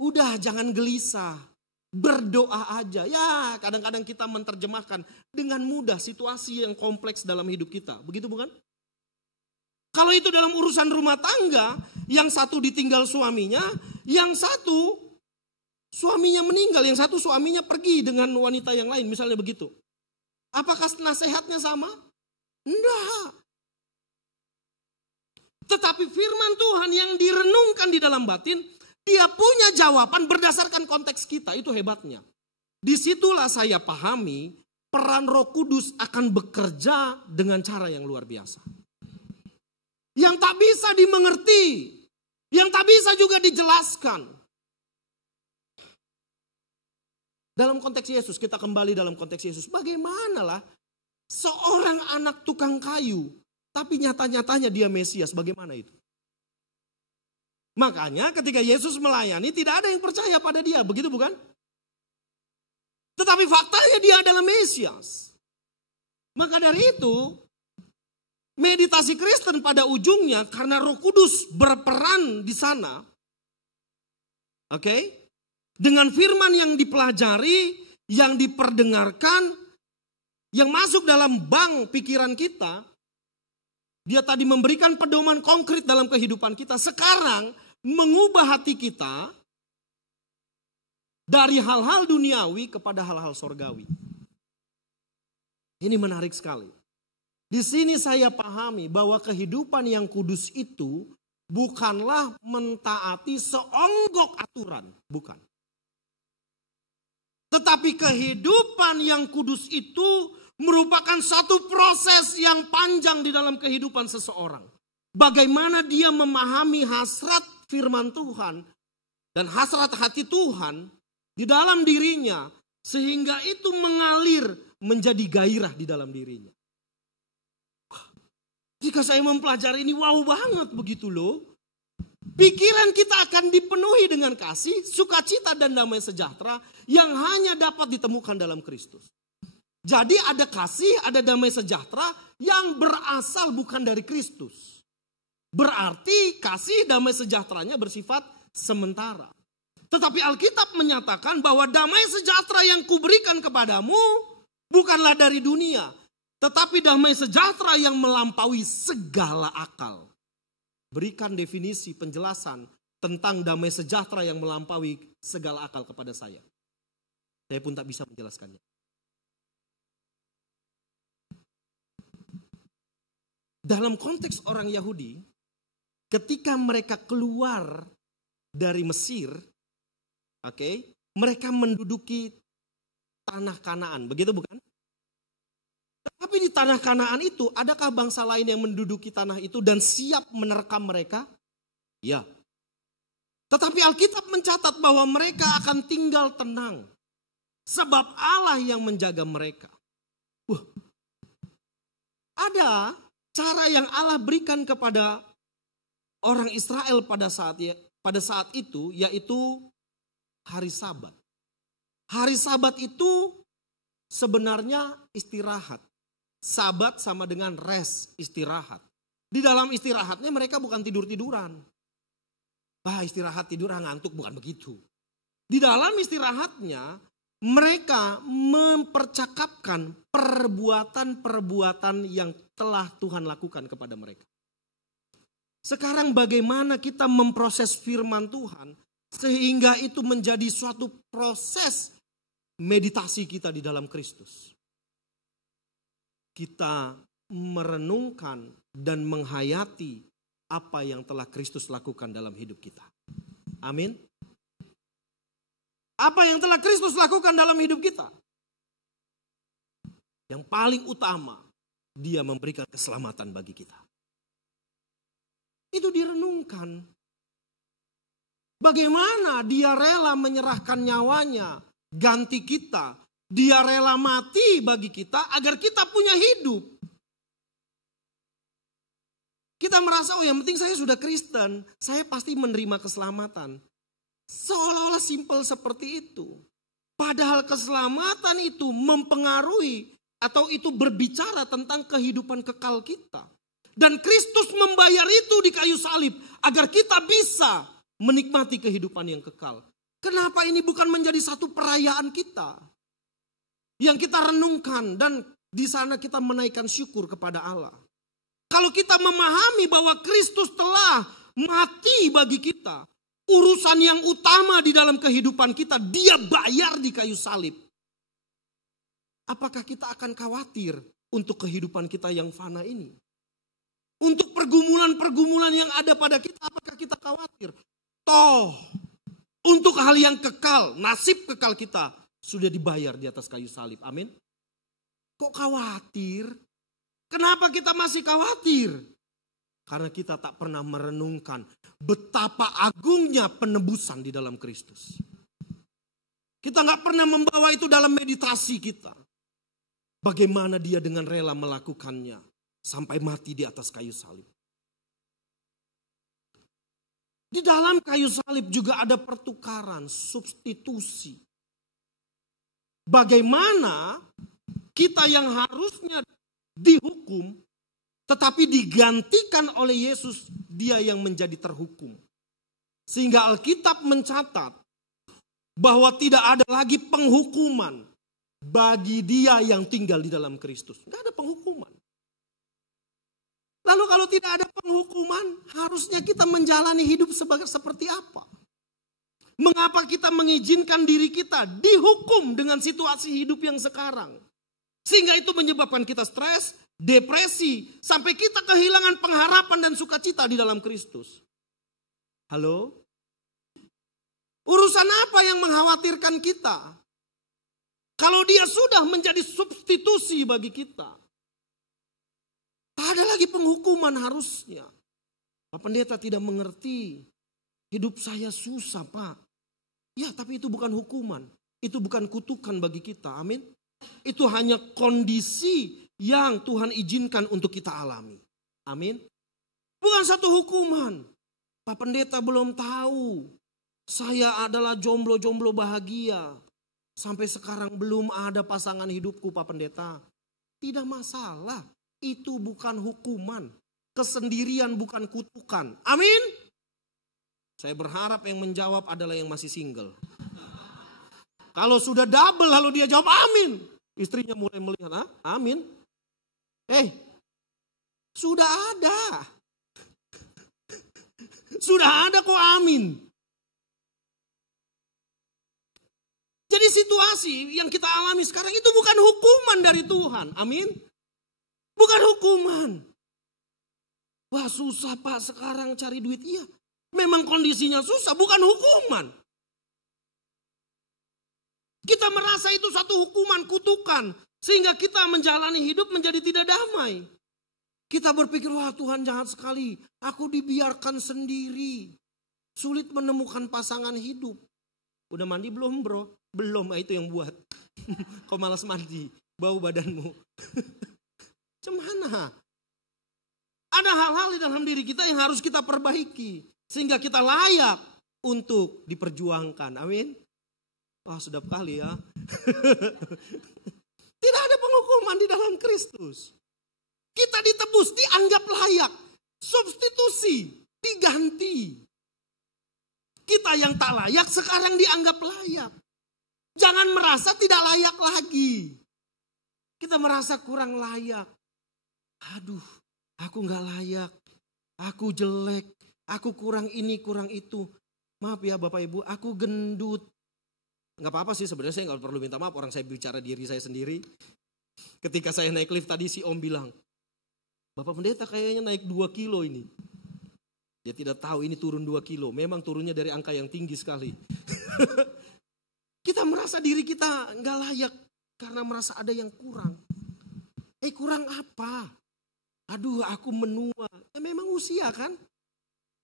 Udah jangan gelisah, berdoa aja. Ya kadang-kadang kita menerjemahkan dengan mudah situasi yang kompleks dalam hidup kita. Begitu bukan? Kalau itu dalam urusan rumah tangga, yang satu ditinggal suaminya, yang satu suaminya meninggal, yang satu suaminya pergi dengan wanita yang lain, misalnya begitu. Apakah nasihatnya sama? Enggak. Tetapi firman Tuhan yang direnungkan di dalam batin, dia punya jawaban berdasarkan konteks kita, itu hebatnya. Disitulah saya pahami peran Roh Kudus akan bekerja dengan cara yang luar biasa. Yang tak bisa dimengerti, yang tak bisa juga dijelaskan. Dalam konteks Yesus, kita kembali dalam konteks Yesus. Bagaimanalah seorang anak tukang kayu, tapi nyata-nyatanya dia Mesias, bagaimana itu? Makanya ketika Yesus melayani, tidak ada yang percaya pada dia, begitu bukan? Tetapi faktanya dia adalah Mesias. Maka dari itu, meditasi Kristen pada ujungnya, karena Roh Kudus berperan di sana, oke? Dengan firman yang dipelajari, yang diperdengarkan, yang masuk dalam bank pikiran kita, dia tadi memberikan pedoman konkret dalam kehidupan kita. Sekarang mengubah hati kita dari hal-hal duniawi kepada hal-hal sorgawi. Ini menarik sekali. Di sini saya pahami bahwa kehidupan yang kudus itu bukanlah mentaati seonggok aturan, bukan. Tetapi kehidupan yang kudus itu merupakan satu proses yang panjang di dalam kehidupan seseorang. Bagaimana dia memahami hasrat firman Tuhan dan hasrat hati Tuhan di dalam dirinya, sehingga itu mengalir menjadi gairah di dalam dirinya. Jika saya mempelajari ini, wow banget begitu loh. Pikiran kita akan dipenuhi dengan kasih, sukacita dan damai sejahtera yang hanya dapat ditemukan dalam Kristus. Jadi ada kasih, ada damai sejahtera yang berasal bukan dari Kristus. Berarti kasih damai sejahteranya bersifat sementara. Tetapi Alkitab menyatakan bahwa damai sejahtera yang kuberikan kepadamu bukanlah dari dunia, tetapi damai sejahtera yang melampaui segala akal. Berikan definisi penjelasan tentang damai sejahtera yang melampaui segala akal kepada saya. Saya pun tak bisa menjelaskannya. Dalam konteks orang Yahudi, ketika mereka keluar dari Mesir, mereka menduduki tanah Kanaan, begitu bukan? Tapi di tanah Kanaan itu, adakah bangsa lain yang menduduki tanah itu dan siap menerkam mereka? Ya. Tetapi Alkitab mencatat bahwa mereka akan tinggal tenang. Sebab Allah yang menjaga mereka. Ada cara yang Allah berikan kepada orang Israel pada saat itu, yaitu hari Sabat. Hari Sabat itu sebenarnya istirahat. Sabat sama dengan rest, istirahat. Di dalam istirahatnya mereka bukan tidur-tiduran. Istirahat tidur ngantuk, bukan begitu. Di dalam istirahatnya mereka mempercakapkan perbuatan-perbuatan yang telah Tuhan lakukan kepada mereka. Sekarang bagaimana kita memproses firman Tuhan sehingga itu menjadi suatu proses meditasi kita di dalam Kristus. Kita merenungkan dan menghayati apa yang telah Kristus lakukan dalam hidup kita. Amin. Apa yang telah Kristus lakukan dalam hidup kita? Yang paling utama, Dia memberikan keselamatan bagi kita. Itu direnungkan. Bagaimana Dia rela menyerahkan nyawanya, ganti kita. Dia rela mati bagi kita agar kita punya hidup. Kita merasa, yang penting saya sudah Kristen, saya pasti menerima keselamatan. Seolah-olah simpel seperti itu. Padahal keselamatan itu mempengaruhi atau itu berbicara tentang kehidupan kekal kita. Dan Kristus membayar itu di kayu salib agar kita bisa menikmati kehidupan yang kekal. Kenapa ini bukan menjadi satu perayaan kita? Yang kita renungkan dan di sana kita menaikkan syukur kepada Allah. Kalau kita memahami bahwa Kristus telah mati bagi kita, urusan yang utama di dalam kehidupan kita, Dia bayar di kayu salib. Apakah kita akan khawatir untuk kehidupan kita yang fana ini? Untuk pergumulan-pergumulan yang ada pada kita, apakah kita khawatir? Toh, untuk hal yang kekal, nasib kekal kita sudah dibayar di atas kayu salib. Amin. Kok khawatir? Kenapa kita masih khawatir? Karena kita tak pernah merenungkan betapa agungnya penebusan di dalam Kristus. Kita gak pernah membawa itu dalam meditasi kita. Bagaimana Dia dengan rela melakukannya sampai mati di atas kayu salib. Di dalam kayu salib juga ada pertukaran, substitusi. Bagaimana kita yang harusnya dihukum, tetapi digantikan oleh Yesus, Dia yang menjadi terhukum. Sehingga Alkitab mencatat bahwa tidak ada lagi penghukuman bagi dia yang tinggal di dalam Kristus. Tidak ada penghukuman. Lalu kalau tidak ada penghukuman, harusnya kita menjalani hidup seperti apa? Mengapa kita mengizinkan diri kita dihukum dengan situasi hidup yang sekarang? Sehingga itu menyebabkan kita stres, depresi, sampai kita kehilangan pengharapan dan sukacita di dalam Kristus. Halo? Urusan apa yang mengkhawatirkan kita? Kalau dia sudah menjadi substitusi bagi kita, tak ada lagi penghukuman harusnya. Pak Pendeta tidak mengerti. Hidup saya susah, Pak. Ya, tapi itu bukan hukuman. Itu bukan kutukan bagi kita. Amin. Itu hanya kondisi yang Tuhan izinkan untuk kita alami. Amin. Bukan satu hukuman. Pak Pendeta belum tahu. Saya adalah jomblo-jomblo bahagia. Sampai sekarang belum ada pasangan hidupku, Pak Pendeta. Tidak masalah. Itu bukan hukuman. Kesendirian bukan kutukan. Amin. Saya berharap yang menjawab adalah yang masih single. Kalau sudah double lalu dia jawab amin. Istrinya mulai melihat, amin. Sudah ada. Sudah ada kok amin. Jadi situasi yang kita alami sekarang itu bukan hukuman dari Tuhan. Amin. Bukan hukuman. Wah susah Pak sekarang cari duit. Iya. Memang kondisinya susah, bukan hukuman. Kita merasa itu satu hukuman, kutukan. Sehingga kita menjalani hidup menjadi tidak damai. Kita berpikir, wah Tuhan jahat sekali. Aku dibiarkan sendiri. Sulit menemukan pasangan hidup. Udah mandi belum bro? Belum, itu yang buat. Kau malas mandi, bau badanmu. Cemana? Ada hal-hal di dalam diri kita yang harus kita perbaiki. Sehingga kita layak untuk diperjuangkan. Amin. Wah sedap kali ya. Tidak ada penghukuman di dalam Kristus. Kita ditebus, dianggap layak. Substitusi, diganti. Kita yang tak layak sekarang dianggap layak. Jangan merasa tidak layak lagi. Kita merasa kurang layak. Aduh, aku gak layak. Aku jelek. Aku kurang ini, kurang itu. Maaf ya Bapak Ibu, aku gendut. Gak apa-apa sih sebenarnya, saya gak perlu minta maaf. Orang saya bicara diri saya sendiri. Ketika saya naik lift tadi si Om bilang, Bapak Pendeta kayaknya naik 2 kilo ini. Dia tidak tahu ini turun 2 kilo. Memang turunnya dari angka yang tinggi sekali. Kita merasa diri kita gak layak. Karena merasa ada yang kurang. Kurang apa? Aduh aku menua. Ya memang usia kan?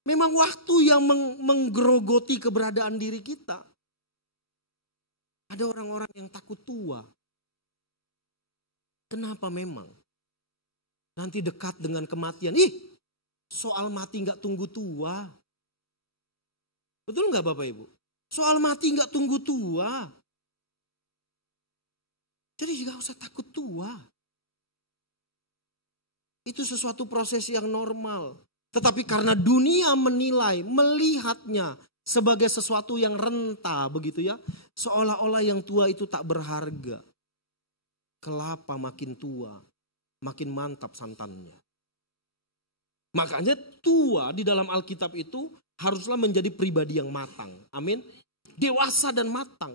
Memang waktu yang menggerogoti keberadaan diri kita. Ada orang-orang yang takut tua. Kenapa memang? Nanti dekat dengan kematian. Soal mati gak tunggu tua. Betul gak Bapak Ibu? Soal mati gak tunggu tua. Jadi gak usah takut tua. Itu sesuatu proses yang normal. Tetapi karena dunia menilai, melihatnya sebagai sesuatu yang renta begitu ya. Seolah-olah yang tua itu tak berharga. Kelapa makin tua, makin mantap santannya. Makanya tua di dalam Alkitab itu haruslah menjadi pribadi yang matang. Amin. Dewasa dan matang.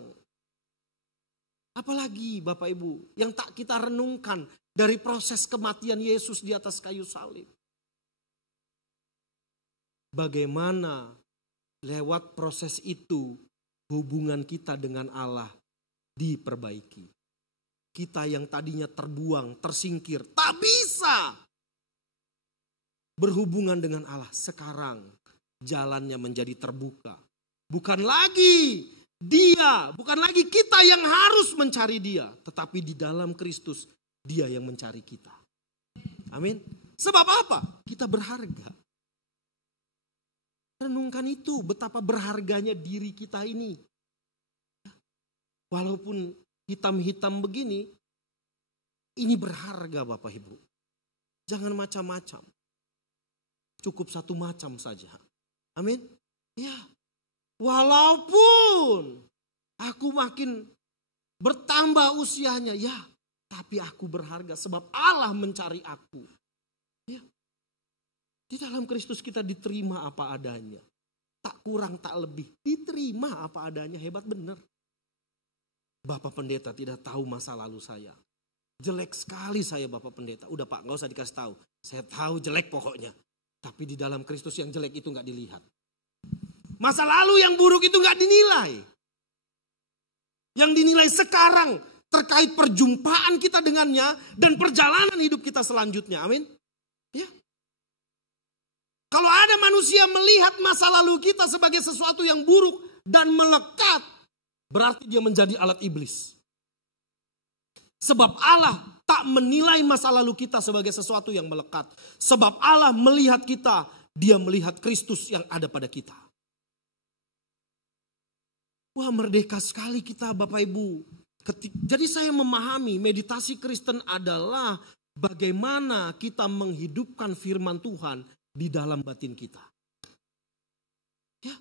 Apalagi Bapak Ibu yang tak kita renungkan dari proses kematian Yesus di atas kayu salib. Bagaimana lewat proses itu hubungan kita dengan Allah diperbaiki. Kita yang tadinya terbuang, tersingkir, tak bisa berhubungan dengan Allah. Sekarang jalannya menjadi terbuka. Bukan lagi dia, bukan lagi kita yang harus mencari dia. Tetapi di dalam Kristus dia yang mencari kita. Amin. Sebab apa? Kita berharga. Renungkan itu, betapa berharganya diri kita ini. Walaupun hitam-hitam begini, ini berharga Bapak Ibu. Jangan macam-macam. Cukup satu macam saja. Amin. Ya. Walaupun aku makin bertambah usianya, ya, tapi aku berharga sebab Allah mencari aku. Ya. Di dalam Kristus kita diterima apa adanya. Tak kurang, tak lebih. Diterima apa adanya, hebat benar. Bapak Pendeta tidak tahu masa lalu saya. Jelek sekali saya Bapak Pendeta. Udah Pak, gak usah dikasih tahu. Saya tahu jelek pokoknya. Tapi di dalam Kristus yang jelek itu gak dilihat. Masa lalu yang buruk itu gak dinilai. Yang dinilai sekarang terkait perjumpaan kita dengannya dan perjalanan hidup kita selanjutnya. Amin. Ya. Kalau ada manusia melihat masa lalu kita sebagai sesuatu yang buruk dan melekat, berarti dia menjadi alat iblis. Sebab Allah tak menilai masa lalu kita sebagai sesuatu yang melekat. Sebab Allah melihat kita, dia melihat Kristus yang ada pada kita. Wah, merdeka sekali kita Bapak Ibu. Jadi saya memahami meditasi Kristen adalah bagaimana kita menghidupkan firman Tuhan di dalam batin kita. Ya.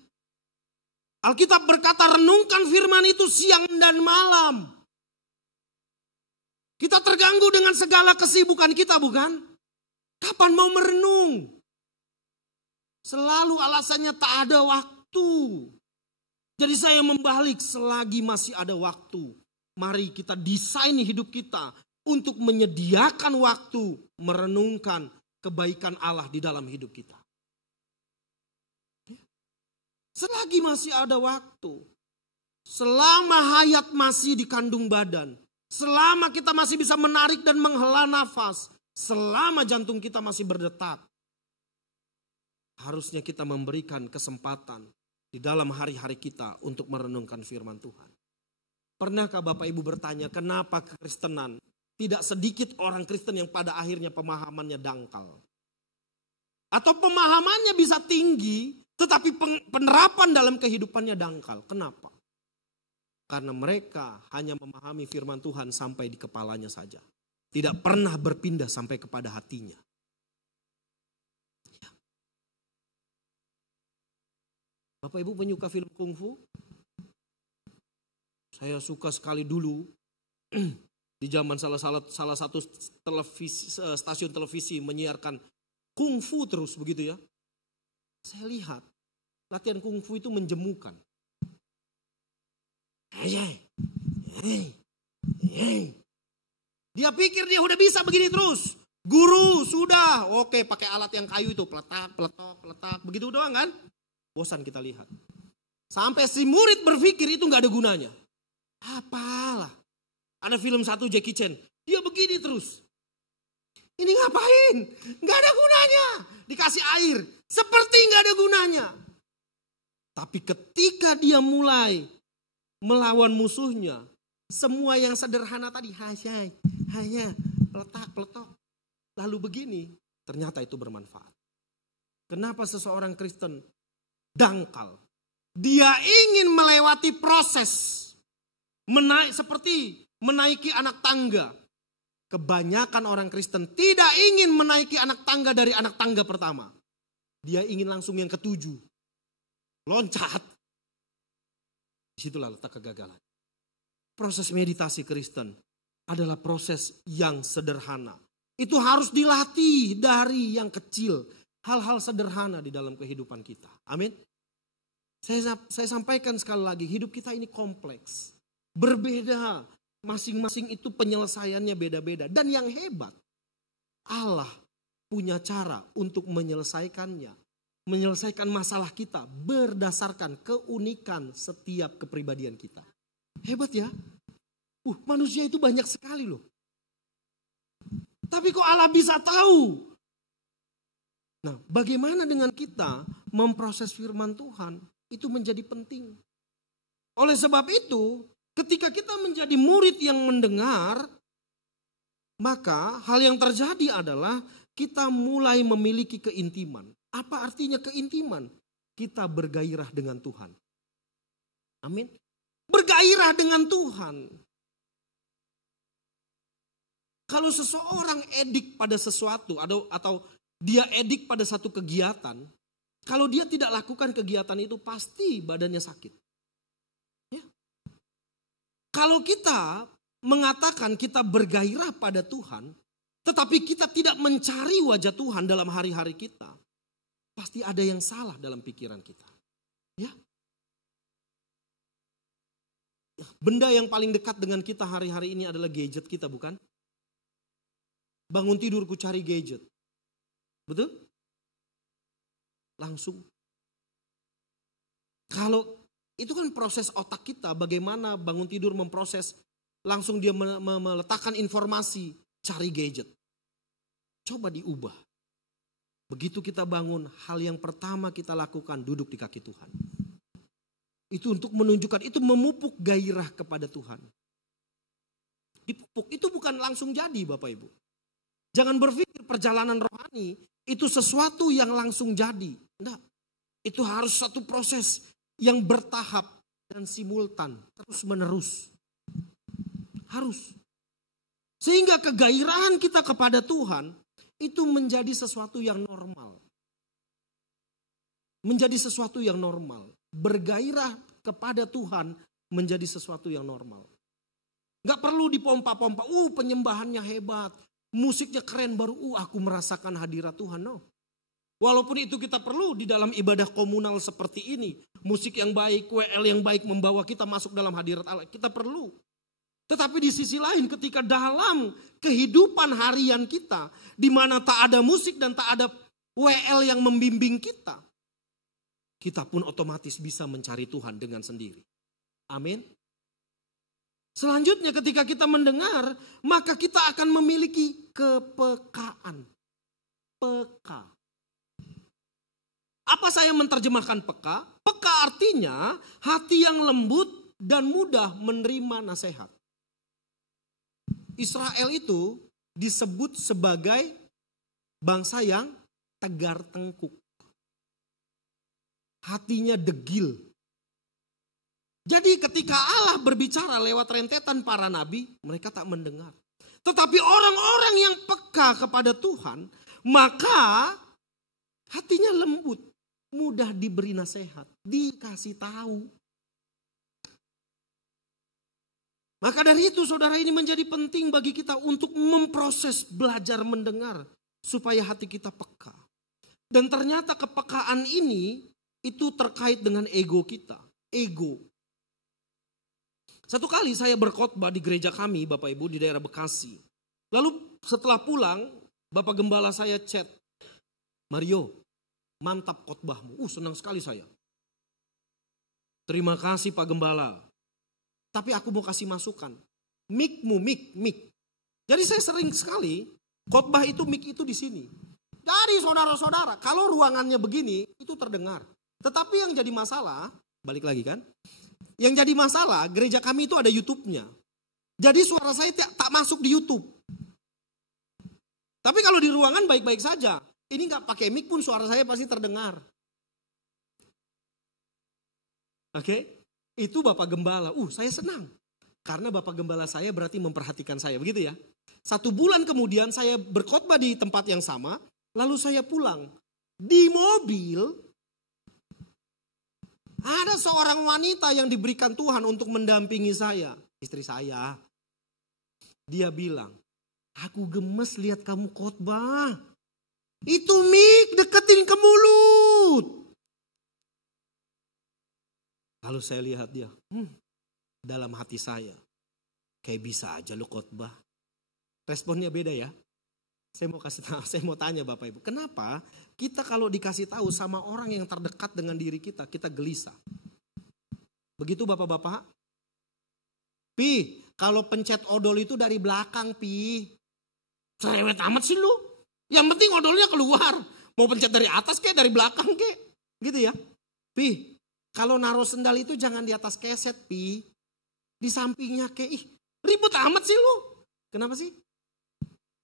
Alkitab berkata renungkan firman itu siang dan malam. Kita terganggu dengan segala kesibukan kita, bukan? Kapan mau merenung? Selalu alasannya tak ada waktu. Jadi saya membalik, selagi masih ada waktu, mari kita desain hidup kita untuk menyediakan waktu merenungkan kebaikan Allah di dalam hidup kita. Selagi masih ada waktu, selama hayat masih di kandung badan, selama kita masih bisa menarik dan menghela nafas, selama jantung kita masih berdetak, harusnya kita memberikan kesempatan di dalam hari-hari kita untuk merenungkan firman Tuhan. Pernahkah Bapak Ibu bertanya, kenapa kekristenan tidak sedikit orang Kristen yang pada akhirnya pemahamannya dangkal? Atau pemahamannya bisa tinggi, tetapi penerapan dalam kehidupannya dangkal. Kenapa? Karena mereka hanya memahami firman Tuhan sampai di kepalanya saja. Tidak pernah berpindah sampai kepada hatinya. Bapak Ibu penyuka film kungfu? Saya suka sekali dulu di zaman salah satu stasiun televisi menyiarkan kungfu terus begitu ya. Saya lihat latihan kungfu itu menjemukan. Dia pikir dia udah bisa begini terus. Guru sudah, oke pakai alat yang kayu itu peletak, begitu doang kan? Bosan kita lihat. Sampai si murid berpikir itu gak ada gunanya. Apalah. Ada film satu Jackie Chan. Dia begini terus. Ini ngapain? Gak ada gunanya. Dikasih air. Seperti gak ada gunanya. Tapi ketika dia mulai melawan musuhnya. Semua yang sederhana tadi. Hanya peletak. Lalu begini. Ternyata itu bermanfaat. Kenapa seseorang Kristen dangkal? Dia ingin melewati proses. Seperti menaiki anak tangga. Kebanyakan orang Kristen tidak ingin menaiki anak tangga dari anak tangga pertama. Dia ingin langsung yang ketujuh. Loncat. Disitulah letak kegagalan. Proses meditasi Kristen adalah proses yang sederhana. Itu harus dilatih dari yang kecil. Hal-hal sederhana di dalam kehidupan kita. Amin. Saya sampaikan sekali lagi, hidup kita ini kompleks. Berbeda. Masing-masing itu penyelesaiannya beda-beda. Dan yang hebat, Allah punya cara untuk menyelesaikannya. Menyelesaikan masalah kita berdasarkan keunikan setiap kepribadian kita. Hebat ya. Manusia itu banyak sekali loh. Tapi kok Allah bisa tahu? Nah, bagaimana dengan kita memproses firman Tuhan? Itu menjadi penting. Oleh sebab itu, ketika kita menjadi murid yang mendengar, maka hal yang terjadi adalah kita mulai memiliki keintiman. Apa artinya keintiman? Kita bergairah dengan Tuhan. Amin. Bergairah dengan Tuhan. Kalau seseorang edik pada sesuatu atau dia edik pada satu kegiatan, kalau dia tidak lakukan kegiatan itu pasti badannya sakit. Ya. Kalau kita mengatakan kita bergairah pada Tuhan, tetapi kita tidak mencari wajah Tuhan dalam hari-hari kita, pasti ada yang salah dalam pikiran kita. Ya. Benda yang paling dekat dengan kita hari-hari ini adalah gadget kita, bukan? Bangun tidur ku cari gadget. Betul? Langsung. Kalau itu kan proses otak kita, bagaimana bangun tidur memproses langsung dia meletakkan informasi, cari gadget. Coba diubah. Begitu kita bangun, hal yang pertama kita lakukan duduk di kaki Tuhan. Itu untuk menunjukkan, itu memupuk gairah kepada Tuhan. Dipupuk, itu bukan langsung jadi Bapak Ibu. Jangan berpikir perjalanan rohani itu sesuatu yang langsung jadi. Enggak, itu harus satu proses yang bertahap dan simultan, terus menerus. Harus. Sehingga kegairahan kita kepada Tuhan itu menjadi sesuatu yang normal. Menjadi sesuatu yang normal. Bergairah kepada Tuhan menjadi sesuatu yang normal. Gak perlu dipompa-pompa, penyembahannya hebat, musiknya keren, baru aku merasakan hadirat Tuhan. No. Walaupun itu kita perlu di dalam ibadah komunal seperti ini. Musik yang baik, WL yang baik membawa kita masuk dalam hadirat Allah. Kita perlu. Tetapi di sisi lain ketika dalam kehidupan harian kita, di mana tak ada musik dan tak ada WL yang membimbing kita, kita pun otomatis bisa mencari Tuhan dengan sendiri. Amin. Selanjutnya ketika kita mendengar, maka kita akan memiliki kepekaan. Peka. Apa saya menerjemahkan peka? Peka artinya hati yang lembut dan mudah menerima nasihat. Israel itu disebut sebagai bangsa yang tegar tengkuk. Hatinya degil. Jadi ketika Allah berbicara lewat rentetan para nabi, mereka tak mendengar. Tetapi orang-orang yang peka kepada Tuhan, maka hatinya lembut, mudah diberi nasihat, dikasih tahu. Maka dari itu saudara, ini menjadi penting bagi kita untuk memproses belajar mendengar supaya hati kita peka. Dan ternyata kepekaan ini itu terkait dengan ego kita. Ego. Satu kali saya berkhotbah di gereja kami, Bapak Ibu, di daerah Bekasi. Lalu setelah pulang, Bapak Gembala saya chat, Mario, mantap khotbahmu. Senang sekali saya. Terima kasih Pak Gembala. Tapi aku mau kasih masukan. Mic. Jadi saya sering sekali khotbah itu mic itu di sini. Dari saudara-saudara, kalau ruangannya begini, itu terdengar. Tetapi yang jadi masalah, balik lagi kan. Yang jadi masalah, gereja kami itu ada YouTube-nya. Jadi suara saya tak masuk di YouTube. Tapi kalau di ruangan baik-baik saja. Ini gak pakai mic pun suara saya pasti terdengar. Oke? Itu Bapak Gembala. Saya senang. Karena Bapak Gembala saya berarti memperhatikan saya. Begitu ya. 1 bulan kemudian saya berkhotbah di tempat yang sama. Lalu saya pulang. Di mobil ada seorang wanita yang diberikan Tuhan untuk mendampingi saya. Istri saya. Dia bilang, aku gemes lihat kamu khotbah. Itu mic deketin ke mulut. Lalu saya lihat dia. Dalam hati saya. Kayak bisa aja lu khotbah. Responnya beda ya. Saya mau tanya Bapak Ibu, kenapa kita kalau dikasih tahu sama orang yang terdekat dengan diri kita, kita gelisah? Begitu Bapak-bapak? Pi, kalau pencet odol itu dari belakang, Pi. Cerewet amat sih lu. Yang penting odolnya keluar. Mau pencet dari atas kayak dari belakang kayak. Gitu ya. Pi, kalau naruh sendal itu jangan di atas keset, Pi. Di sampingnya kayak, ribut amat sih lu. Kenapa sih?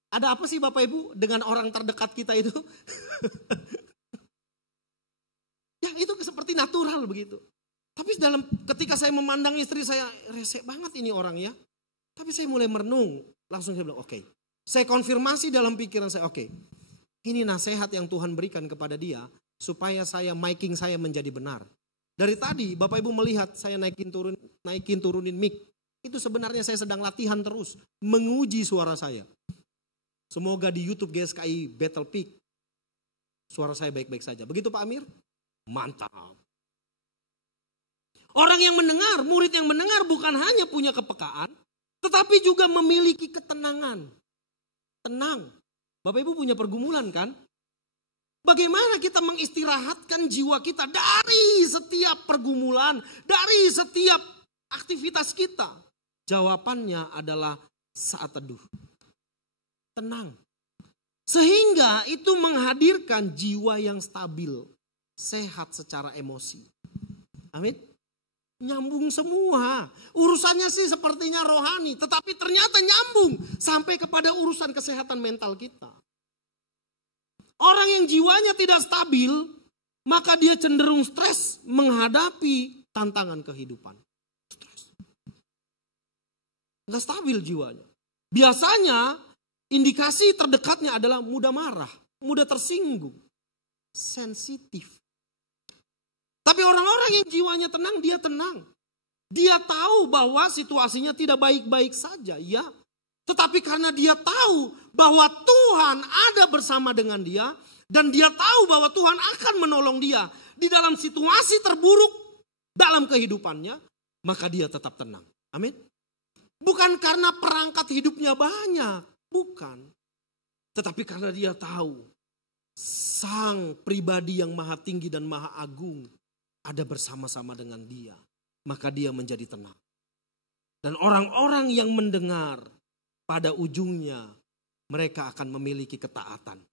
Ada apa sih Bapak Ibu dengan orang terdekat kita itu? Ya itu seperti natural begitu. Tapi ketika saya memandang istri saya, resek banget ini orang ya. Tapi saya mulai merenung. Langsung saya bilang, oke. Saya konfirmasi dalam pikiran saya, oke. Ini nasihat yang Tuhan berikan kepada dia. Supaya miking saya menjadi benar. Dari tadi Bapak Ibu melihat saya naikin turunin mic. Itu sebenarnya saya sedang latihan terus. Menguji suara saya. Semoga di YouTube GSKI Battle Peak suara saya baik-baik saja. Begitu Pak Amir? Mantap. Orang yang mendengar, murid yang mendengar bukan hanya punya kepekaan, tetapi juga memiliki ketenangan. Tenang. Bapak Ibu punya pergumulan kan? Bagaimana kita mengistirahatkan jiwa kita dari setiap pergumulan, dari setiap aktivitas kita. Jawabannya adalah saat teduh. Tenang. Sehingga itu menghadirkan jiwa yang stabil, sehat secara emosi. Amin. Nyambung semua. Urusannya sih sepertinya rohani, tetapi ternyata nyambung sampai kepada urusan kesehatan mental kita. Orang yang jiwanya tidak stabil, maka dia cenderung stres menghadapi tantangan kehidupan. Nggak stabil jiwanya. Biasanya indikasi terdekatnya adalah mudah marah, mudah tersinggung, sensitif. Tapi orang-orang yang jiwanya tenang, dia tenang. Dia tahu bahwa situasinya tidak baik-baik saja, ya. Tetapi karena dia tahu bahwa Tuhan ada bersama dengan dia, dan dia tahu bahwa Tuhan akan menolong dia di dalam situasi terburuk dalam kehidupannya, maka dia tetap tenang. Amin. Bukan karena perangkat hidupnya banyak, bukan. Tetapi karena dia tahu Sang pribadi yang maha tinggi dan maha agung ada bersama-sama dengan dia. Maka dia menjadi tenang. Dan orang-orang yang mendengar pada ujungnya mereka akan memiliki ketaatan.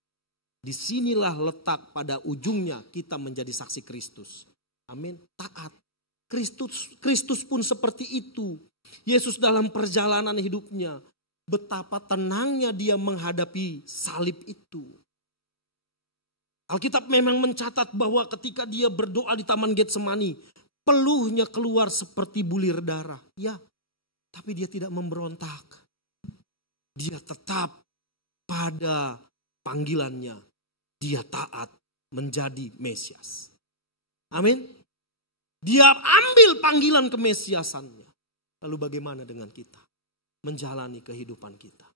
Disinilah letak pada ujungnya kita menjadi saksi Kristus. Amin. Taat. Kristus pun seperti itu. Yesus dalam perjalanan hidupnya, betapa tenangnya dia menghadapi salib itu. Alkitab memang mencatat bahwa ketika dia berdoa di Taman Getsemani, peluhnya keluar seperti bulir darah. Ya, tapi dia tidak memberontak. Dia tetap pada panggilannya. Dia taat menjadi Mesias. Amin. Dia ambil panggilan kemesiasannya. Lalu bagaimana dengan kita menjalani kehidupan kita?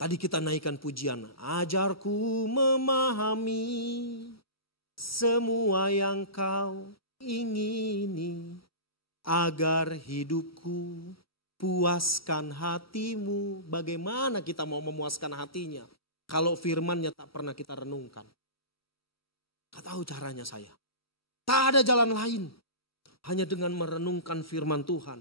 Tadi kita naikkan pujian, ajarku memahami semua yang kau ingini, agar hidupku puaskan hatimu. Bagaimana kita mau memuaskan hatinya kalau firman-Nya tak pernah kita renungkan? Tak tahu caranya saya. Tak ada jalan lain. Hanya dengan merenungkan firman Tuhan,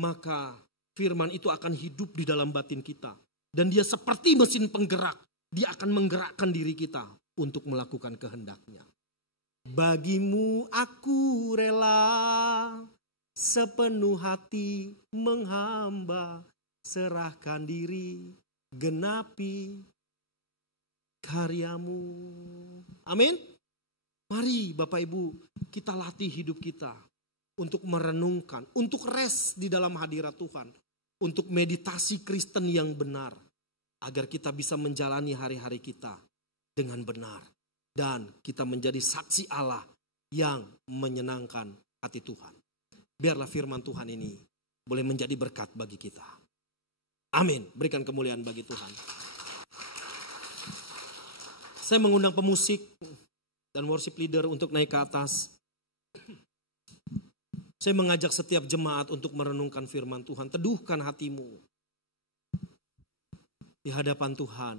maka firman itu akan hidup di dalam batin kita. Dan dia seperti mesin penggerak. Dia akan menggerakkan diri kita untuk melakukan kehendak-Nya. Bagimu aku rela sepenuh hati menghamba, serahkan diri, genapi karyamu. Amin. Mari Bapak Ibu, kita latih hidup kita untuk merenungkan, untuk rest di dalam hadirat Tuhan, untuk meditasi Kristen yang benar, agar kita bisa menjalani hari-hari kita dengan benar. Dan kita menjadi saksi Allah yang menyenangkan hati Tuhan. Biarlah firman Tuhan ini boleh menjadi berkat bagi kita. Amin. Berikan kemuliaan bagi Tuhan. Saya mengundang pemusik dan worship leader untuk naik ke atas. Saya mengajak setiap jemaat untuk merenungkan firman Tuhan. Teduhkan hatimu di hadapan Tuhan.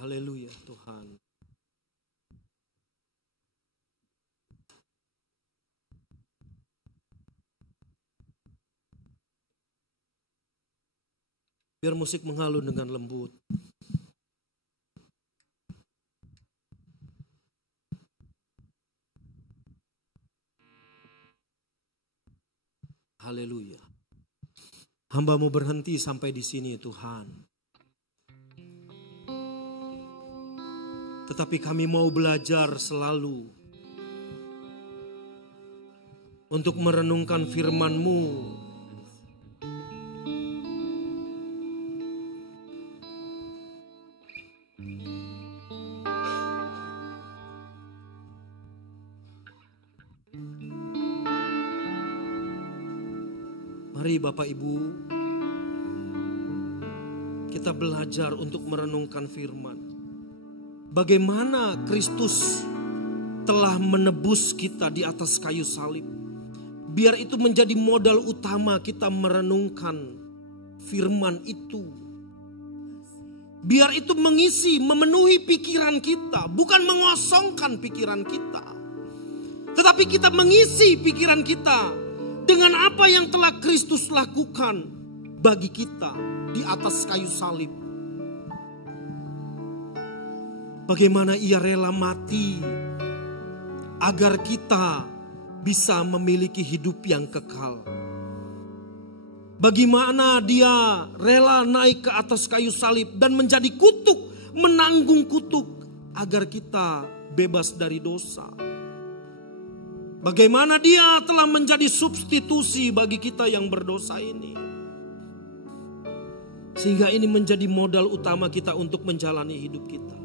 Haleluya Tuhan. Biar musik mengalun dengan lembut. Haleluya. Hamba-Mu berhenti sampai di sini Tuhan. Tetapi kami mau belajar selalu untuk merenungkan firman-Mu. Mari Bapak Ibu, kita belajar untuk merenungkan firman. Bagaimana Kristus telah menebus kita di atas kayu salib. Biar itu menjadi modal utama kita merenungkan firman itu. Biar itu mengisi, memenuhi pikiran kita. Bukan mengosongkan pikiran kita. Tetapi kita mengisi pikiran kita dengan apa yang telah Kristus lakukan bagi kita di atas kayu salib. Bagaimana ia rela mati agar kita bisa memiliki hidup yang kekal. Bagaimana dia rela naik ke atas kayu salib dan menjadi kutuk, menanggung kutuk agar kita bebas dari dosa. Bagaimana dia telah menjadi substitusi bagi kita yang berdosa ini. Sehingga ini menjadi modal utama kita untuk menjalani hidup kita.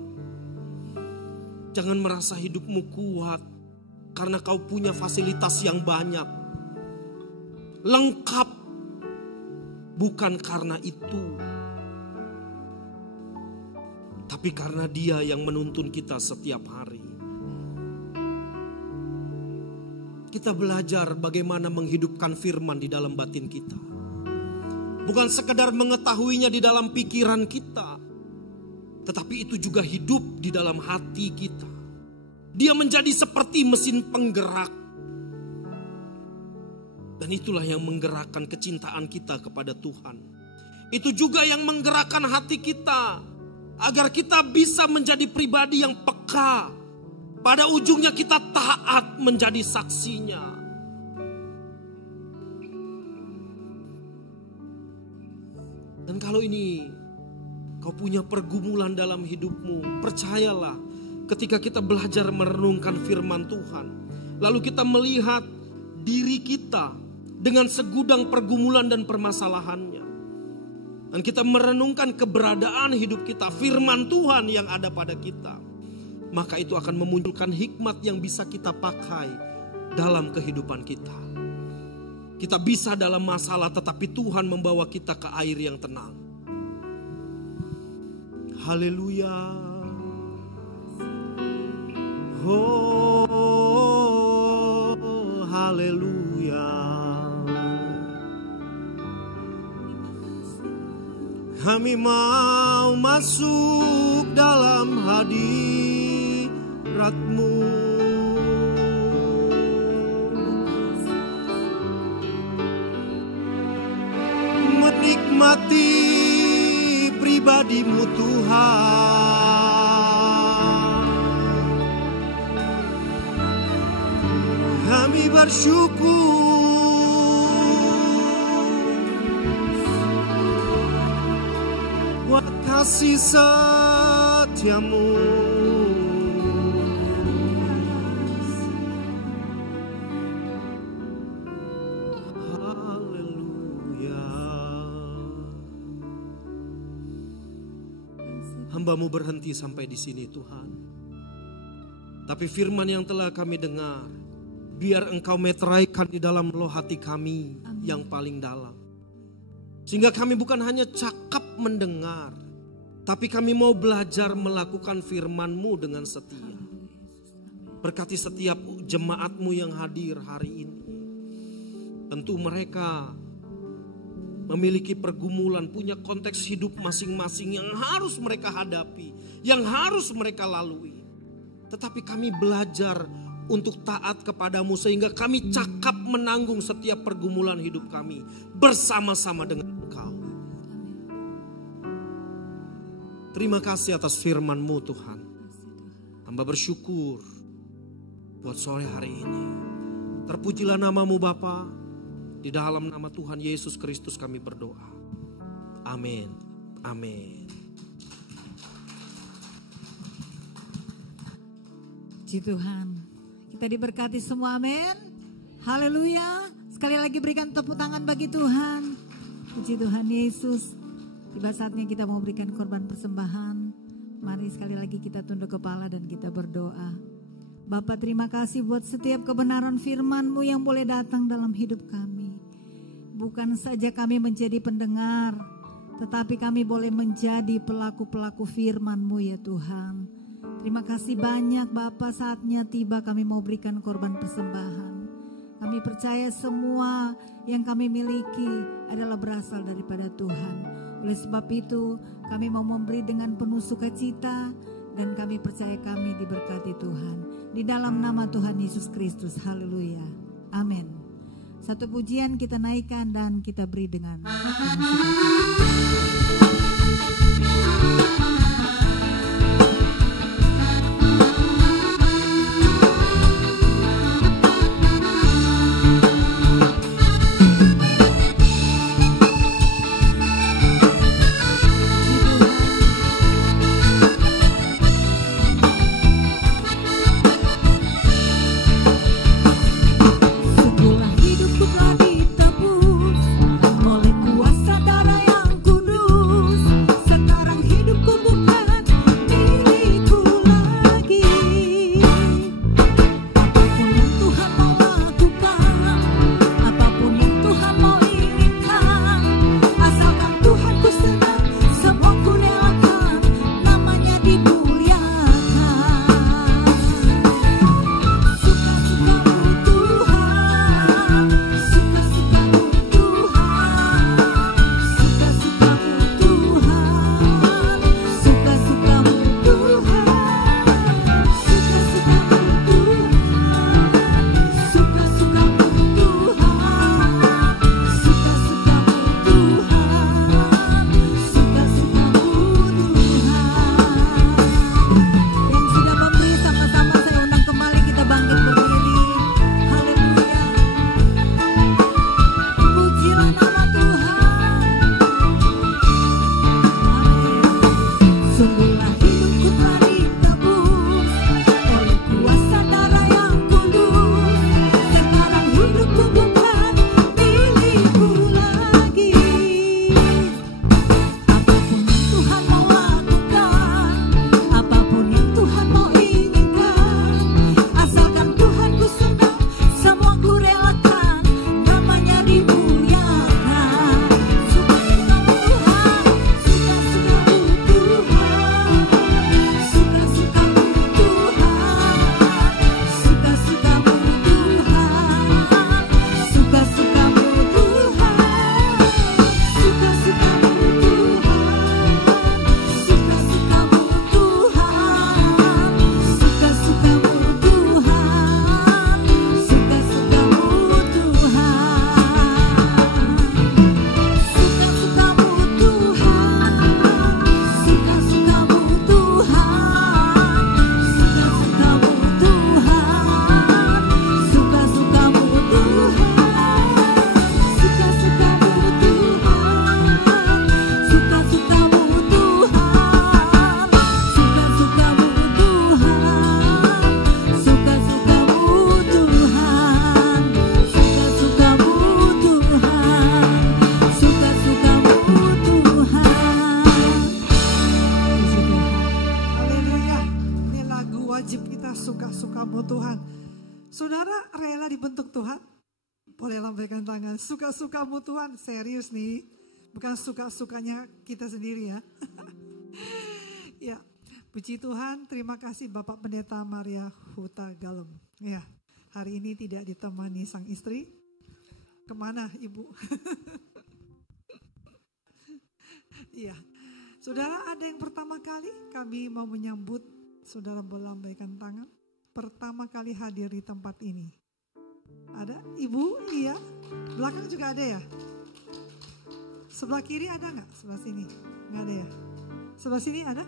Jangan merasa hidupmu kuat karena kau punya fasilitas yang banyak. Lengkap. Bukan karena itu, tapi karena Dia yang menuntun kita setiap hari. Kita belajar bagaimana menghidupkan firman di dalam batin kita. Bukan sekedar mengetahuinya di dalam pikiran kita, tetapi itu juga hidup di dalam hati kita. Dia menjadi seperti mesin penggerak. Dan itulah yang menggerakkan kecintaan kita kepada Tuhan. Itu juga yang menggerakkan hati kita. Agar kita bisa menjadi pribadi yang peka. Pada ujungnya kita taat menjadi saksinya. Dan kalau ini kau punya pergumulan dalam hidupmu, percayalah ketika kita belajar merenungkan firman Tuhan. Lalu kita melihat diri kita dengan segudang pergumulan dan permasalahannya. Dan kita merenungkan keberadaan hidup kita, firman Tuhan yang ada pada kita. Maka itu akan memunculkan hikmat yang bisa kita pakai dalam kehidupan kita. Kita bisa dalam masalah tetapi Tuhan membawa kita ke air yang tenang. Haleluya. Oh, haleluya. Kami mau masuk dalam hadirat-Mu. Menikmati pribadi-Mu Tuhan. Kami bersyukur buat kasih setia-Mu. Haleluya. Hamba-Mu berhenti sampai di sini Tuhan. Tapi firman yang telah kami dengar, biar Engkau meteraikan di dalam loh hati kami yang paling dalam. Sehingga kami bukan hanya cakap mendengar, tapi kami mau belajar melakukan firman-Mu dengan setia. Berkati setiap jemaat-Mu yang hadir hari ini. Tentu mereka memiliki pergumulan, punya konteks hidup masing-masing yang harus mereka hadapi, yang harus mereka lalui. Tetapi kami belajar untuk taat kepadamu sehingga kami cakap menanggung setiap pergumulan hidup kami bersama-sama dengan Engkau. Terima kasih atas firman-Mu Tuhan. Hamba bersyukur buat sore hari ini. Terpujilah nama-Mu Bapa. Di dalam nama Tuhan Yesus Kristus kami berdoa. Amin. Amin. Puji Tuhan. Kita diberkati semua, amin. Haleluya. Sekali lagi berikan tepuk tangan bagi Tuhan. Puji Tuhan Yesus. Tiba saatnya kita mau berikan korban persembahan. Mari sekali lagi kita tunduk kepala dan kita berdoa. Bapa, terima kasih buat setiap kebenaran firman-Mu yang boleh datang dalam hidup kami. Bukan saja kami menjadi pendengar, tetapi kami boleh menjadi pelaku-pelaku firman-Mu ya Tuhan. Terima kasih banyak Bapa, saatnya tiba kami mau berikan korban persembahan. Kami percaya semua yang kami miliki adalah berasal daripada Tuhan. Oleh sebab itu kami mau memberi dengan penuh sukacita dan kami percaya kami diberkati Tuhan. Di dalam nama Tuhan Yesus Kristus, haleluya, amin. Satu pujian kita naikkan dan kita beri dengan suka-sukamu Tuhan, serius nih, bukan suka-sukanya kita sendiri ya. Ya, puji Tuhan, terima kasih Bapak Pendeta Maria Huta Galem. Ya, hari ini tidak ditemani sang istri. Kemana Ibu? Iya, saudara, ada yang pertama kali kami mau menyambut saudara, melambaikan tangan. Pertama kali hadir di tempat ini. Ada Ibu? Iya. Belakang juga ada ya? Sebelah kiri ada nggak? Sebelah sini? Nggak ada ya? Sebelah sini ada?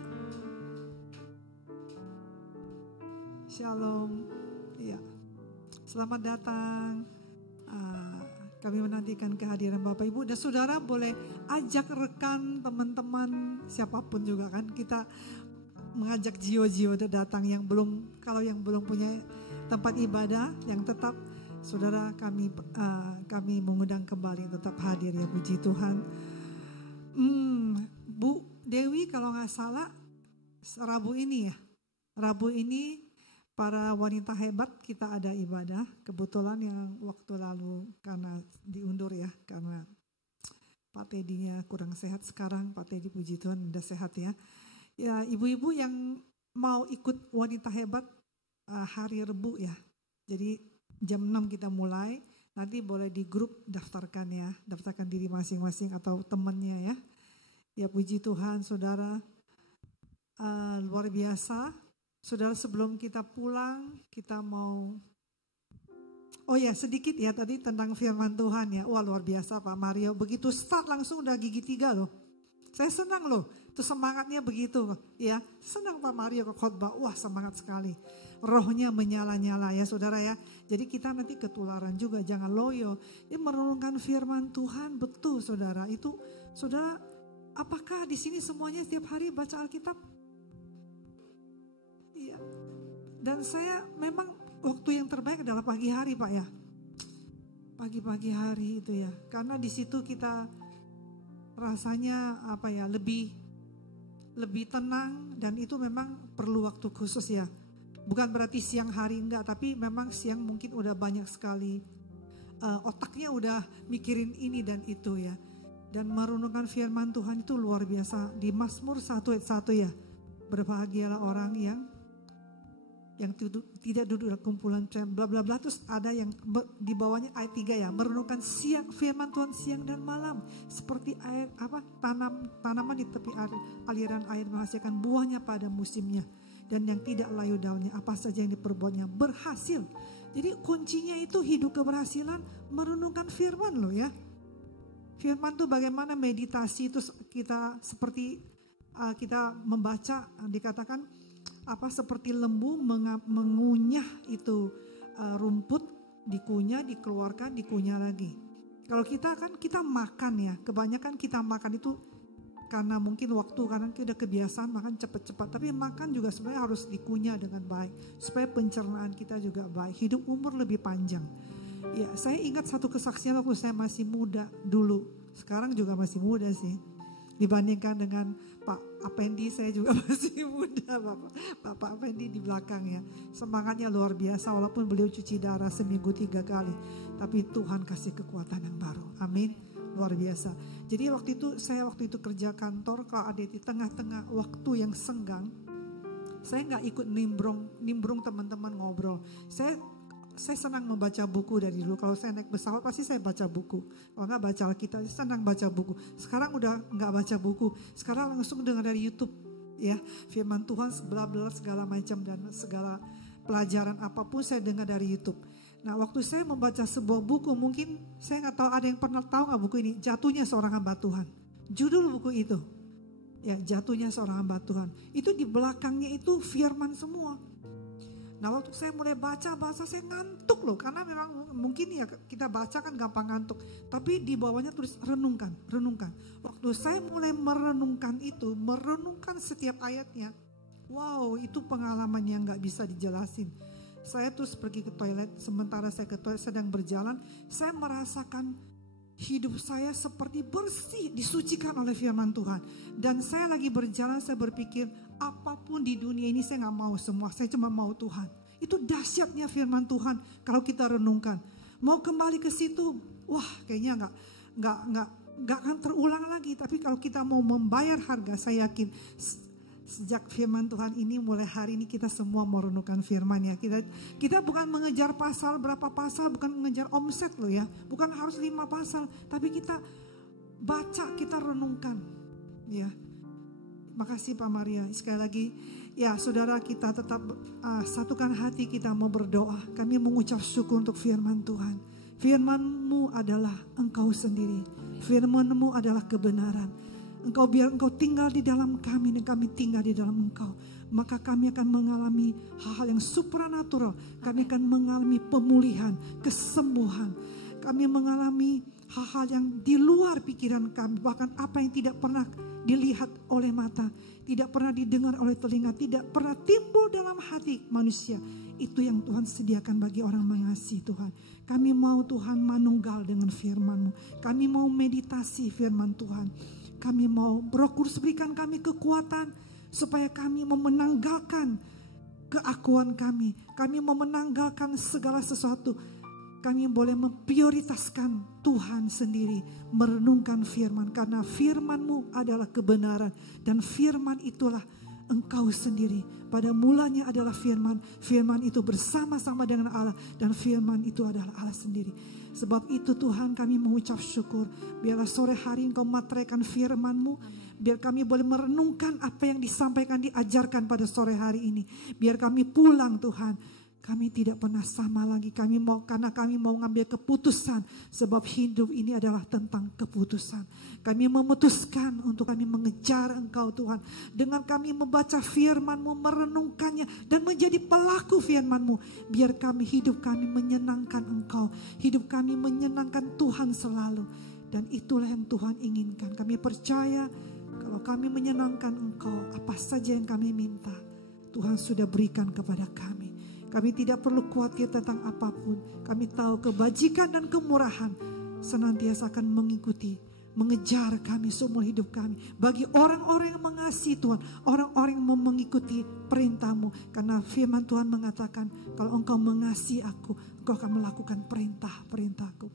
Shalom. Iya. Selamat datang. Kami menantikan kehadiran Bapak Ibu. Dan saudara boleh ajak rekan, teman-teman, siapapun juga kan. Kita mengajak jiwa-jiwa datang yang belum, kalau yang belum punya tempat ibadah yang tetap, saudara, kami mengundang kembali tetap hadir ya, puji Tuhan. Bu Dewi kalau nggak salah Rabu ini ya, Rabu ini para wanita hebat kita ada ibadah. Kebetulan yang waktu lalu karena diundur ya, karena Pak Tedinya kurang sehat. Sekarang Pak Tedi puji Tuhan udah sehat ya. Ya, ibu-ibu yang mau ikut wanita hebat hari Rebu ya. Jadi jam 6 kita mulai, nanti boleh di grup daftarkan ya, daftarkan diri masing-masing atau temannya ya. Ya puji Tuhan saudara, luar biasa. Saudara, sebelum kita pulang kita mau, oh ya sedikit ya tadi tentang firman Tuhan ya. Wah luar biasa Pak Mario, begitu start langsung udah gigi 3 loh. Saya senang loh, itu semangatnya begitu ya. Senang Pak Mario ke khotbah, wah semangat sekali. Rohnya menyala-nyala ya saudara ya. Jadi kita nanti ketularan juga, jangan loyo. Ini merenungkan firman Tuhan, betul saudara. Itu saudara, apakah di sini semuanya setiap hari baca Alkitab? Iya. Dan saya memang waktu yang terbaik adalah pagi hari Pak ya. Pagi-pagi hari itu ya. Karena di situ kita rasanya lebih tenang, dan itu memang perlu waktu khusus ya. Bukan berarti siang hari enggak, tapi memang siang mungkin udah banyak sekali otaknya udah mikirin ini dan itu ya. Dan merenungkan firman Tuhan itu luar biasa. Di Mazmur 1 ayat 1 ya, berbahagialah orang yang tidak duduk dalam kumpulan bla bla bla. Terus ada yang di bawahnya ayat 3 ya, merenungkan firman Tuhan siang dan malam, seperti air tanaman di tepi aliran air menghasilkan buahnya pada musimnya, dan yang tidak layu daunnya, apa saja yang diperbuatnya berhasil. Jadi kuncinya itu hidup keberhasilan merenungkan firman loh ya. Firman itu bagaimana meditasi itu kita seperti kita membaca, dikatakan seperti lembu mengunyah itu rumput, dikunyah, dikeluarkan, dikunyah lagi. Kalau kita makan ya, kebanyakan kita makan itu karena mungkin waktu, karena kita udah kebiasaan makan cepat-cepat. Tapi makan juga sebenarnya harus dikunyah dengan baik supaya pencernaan kita juga baik, hidup umur lebih panjang. Ya, saya ingat satu kesaksian waktu saya masih muda dulu. Sekarang juga masih muda sih. Dibandingkan dengan Pak Apendi, saya juga masih muda. Bapak Apendi di belakang ya. Semangatnya luar biasa, walaupun beliau cuci darah seminggu 3 kali. Tapi Tuhan kasih kekuatan yang baru. Amin. Luar biasa. Jadi saya waktu itu kerja kantor, kalau ada di tengah-tengah waktu yang senggang, saya nggak ikut nimbrung teman-teman ngobrol. Saya senang membaca buku dari dulu. Kalau saya naik pesawat pasti saya baca buku. Kalau nggak baca Alkitab, saya senang baca buku. Sekarang udah nggak baca buku. Sekarang langsung dengar dari YouTube ya, firman Tuhan segala macam, dan segala pelajaran apapun saya dengar dari YouTube. Nah, waktu saya membaca sebuah buku, mungkin saya nggak tahu ada yang pernah tahu nggak buku ini, Jatuhnya Seorang Hamba Tuhan. Judul buku itu, ya Jatuhnya Seorang Hamba Tuhan. Itu di belakangnya itu firman semua. Nah, waktu saya mulai baca saya ngantuk loh, karena memang mungkin ya kita baca kan gampang ngantuk. Tapi di bawahnya tulis renungkan. Waktu saya mulai merenungkan setiap ayatnya, wow, itu pengalaman yang nggak bisa dijelasin. Saya terus pergi ke toilet, sementara saya ke toilet sedang berjalan, saya merasakan hidup saya seperti bersih, disucikan oleh firman Tuhan. Dan saya lagi berjalan, saya berpikir apapun di dunia ini saya gak mau semua, saya cuma mau Tuhan. Itu dahsyatnya firman Tuhan kalau kita renungkan. Mau kembali ke situ, wah kayaknya gak akan terulang lagi. Tapi kalau kita mau membayar harga, saya yakin sejak firman Tuhan ini, mulai hari ini kita semua mau renungkan firman ya. Kita bukan mengejar pasal, berapa pasal, bukan mengejar omset loh ya. Bukan harus 5 pasal, tapi kita baca, kita renungkan ya. Makasih Pak Maria. Sekali lagi ya saudara, kita tetap satukan hati kita mau berdoa. Kami mengucap syukur untuk firman Tuhan. Firman-Mu adalah Engkau sendiri. Firman-Mu adalah kebenaran. Biar Engkau tinggal di dalam kami dan kami tinggal di dalam Engkau. Maka kami akan mengalami hal-hal yang supranatural. Kami akan mengalami pemulihan, kesembuhan. Kami mengalami hal-hal yang di luar pikiran kami. Bahkan apa yang tidak pernah dilihat oleh mata, tidak pernah didengar oleh telinga, tidak pernah timbul dalam hati manusia. Itu yang Tuhan sediakan bagi orang mengasihi Tuhan. Kami mau Tuhan manunggal dengan firman-Mu. Kami mau meditasi firman Tuhan. Kami mau Roh Kudus berikan kami kekuatan supaya kami mau menanggalkan keakuan kami. Kami mau menanggalkan segala sesuatu. Kami boleh memprioritaskan Tuhan sendiri, merenungkan firman. Karena firman-Mu adalah kebenaran. Dan firman itulah Engkau sendiri. Pada mulanya adalah firman. Firman itu bersama-sama dengan Allah. Dan firman itu adalah Allah sendiri. Sebab itu Tuhan, kami mengucap syukur. Biarlah sore hari Engkau materaikan firman-Mu. Biar kami boleh merenungkan apa yang disampaikan, diajarkan pada sore hari ini. Biar kami pulang Tuhan, kami tidak pernah sama lagi. Karena kami mau ngambil keputusan. Sebab hidup ini adalah tentang keputusan. Kami memutuskan untuk kami mengejar Engkau Tuhan. Dengan kami membaca firman-Mu, merenungkannya, dan menjadi pelaku firman-Mu. Biar hidup kami menyenangkan Engkau. Hidup kami menyenangkan Tuhan selalu. Dan itulah yang Tuhan inginkan. Kami percaya kalau kami menyenangkan Engkau, apa saja yang kami minta, Tuhan sudah berikan kepada kami. Kami tidak perlu khawatir tentang apapun. Kami tahu kebajikan dan kemurahan senantiasa akan mengikuti, mengejar kami seumur hidup kami. Bagi orang-orang yang mengasihi Tuhan, orang-orang yang mau mengikuti perintah-Mu. Karena firman Tuhan mengatakan, kalau engkau mengasihi aku, engkau akan melakukan perintah-perintahku.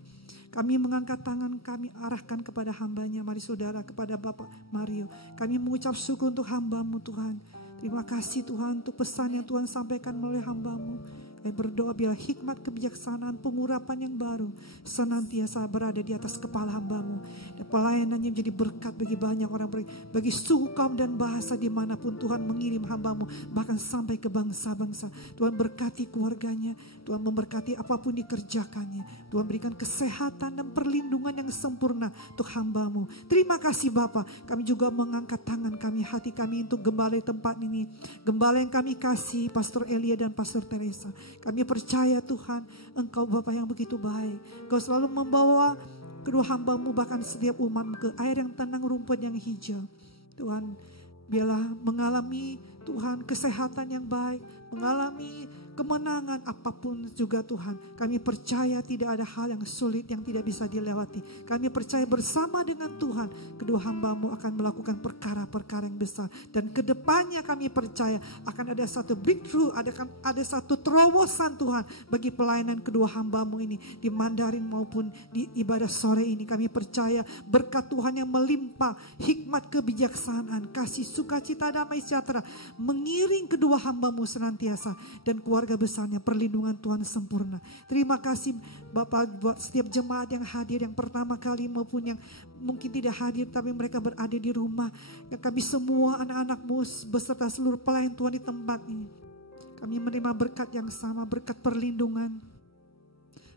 Kami mengangkat tangan, kami arahkan kepada hamba-Nya. Mari saudara, kepada Bapak Mario. Kami mengucap syukur untuk hamba-Mu Tuhan. Terima kasih Tuhan untuk pesan yang Tuhan sampaikan melalui hamba-Mu. Kami berdoa biar hikmat, kebijaksanaan, pengurapan yang baru senantiasa berada di atas kepala hamba-Mu. Dan pelayanannya menjadi berkat bagi banyak orang, bagi suku, kaum, dan bahasa dimanapun Tuhan mengirim hamba-Mu. Bahkan sampai ke bangsa-bangsa. Tuhan berkati keluarganya. Tuhan memberkati apapun dikerjakannya. Tuhan berikan kesehatan dan perlindungan yang sempurna untuk hamba-Mu. Terima kasih Bapa. Kami juga mengangkat tangan kami, hati kami untuk gembala di tempat ini. Gembala yang kami kasih, Pastor Elia dan Pastor Teresa. Kami percaya Tuhan, Engkau Bapa yang begitu baik. Engkau selalu membawa kedua hamba-Mu, bahkan setiap umat-Mu, ke air yang tenang, rumput yang hijau. Tuhan, biarlah mengalami Tuhan kesehatan yang baik, mengalami kemenangan apapun juga Tuhan. Kami percaya tidak ada hal yang sulit yang tidak bisa dilewati. Kami percaya bersama dengan Tuhan, kedua hamba-Mu akan melakukan perkara-perkara yang besar. Dan kedepannya kami percaya akan ada satu breakthrough, ada satu terobosan Tuhan bagi pelayanan kedua hamba-Mu ini. Di Mandarin maupun di ibadah sore ini. Kami percaya berkat Tuhan yang melimpah, hikmat, kebijaksanaan, kasih, sukacita, damai sejahtera mengiring kedua hamba-Mu senantiasa. Dan keluarga besarnya, perlindungan Tuhan sempurna. Terima kasih Bapak buat setiap jemaat yang hadir, yang pertama kali maupun yang mungkin tidak hadir tapi mereka berada di rumah. Ya, kami semua anak-anak-Mu beserta seluruh pelayan Tuhan di tempat ini, kami menerima berkat yang sama, berkat perlindungan,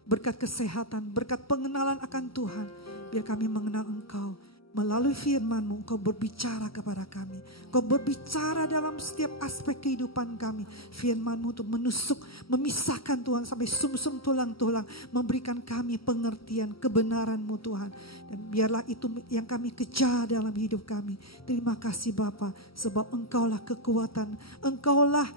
berkat kesehatan, berkat pengenalan akan Tuhan. Biar kami mengenal Engkau. Melalui firman-Mu, Engkau berbicara kepada kami. Engkau berbicara dalam setiap aspek kehidupan kami. Firman-Mu untuk menusuk, memisahkan Tuhan sampai sumsum tulang-tulang. Memberikan kami pengertian kebenaran-Mu Tuhan. Dan biarlah itu yang kami kejar dalam hidup kami. Terima kasih Bapa, sebab Engkaulah kekuatan. Engkaulah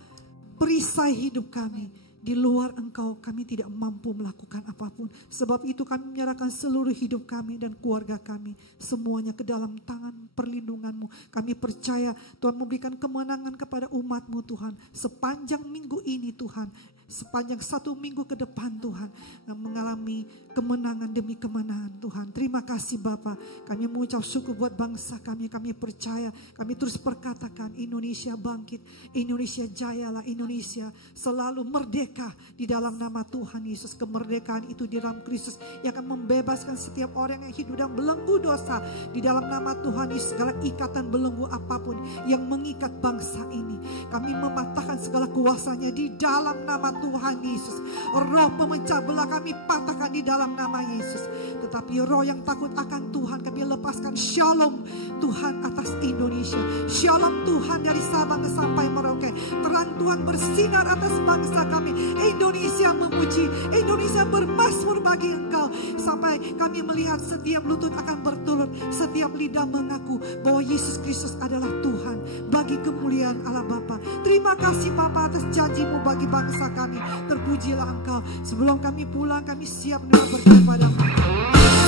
perisai hidup kami. Di luar Engkau kami tidak mampu melakukan apapun. Sebab itu kami menyerahkan seluruh hidup kami dan keluarga kami. Semuanya ke dalam tangan perlindungan-Mu. Kami percaya Tuhan memberikan kemenangan kepada umat-Mu Tuhan. Sepanjang minggu ini Tuhan. Sepanjang 1 minggu ke depan Tuhan. Mengalami kemenangan demi kemenangan Tuhan. Terima kasih Bapa. Kami mengucap syukur buat bangsa kami. Kami percaya. Kami terus perkatakan Indonesia bangkit. Indonesia jayalah. Indonesia selalu merdeka di dalam nama Tuhan Yesus. Kemerdekaan itu di dalam Kristus yang akan membebaskan setiap orang yang hidup dan belenggu dosa. Di dalam nama Tuhan Yesus, segala ikatan belenggu apapun yang mengikat bangsa ini, kami mematahkan segala kuasanya di dalam nama Tuhan Yesus. Roh pemecah belah kami patahkan di dalam nama Yesus. Tetapi roh yang takut akan Tuhan kami lepaskan. Shalom Tuhan atas Indonesia. Shalom Tuhan dari Sabang sampai Merauke. Terang Tuhan bersinar atas bangsa kami. Indonesia memuji, Indonesia bermazmur bagi Engkau. Sampai kami melihat setiap lutut akan berturut, setiap lidah mengaku bahwa Yesus Kristus adalah Tuhan. Bagi kemuliaan Allah Bapa. Terima kasih Bapa atas janji-Mu bagi bangsa kami. Terpujilah Engkau. Sebelum kami pulang, kami siap menerima berkat padamu.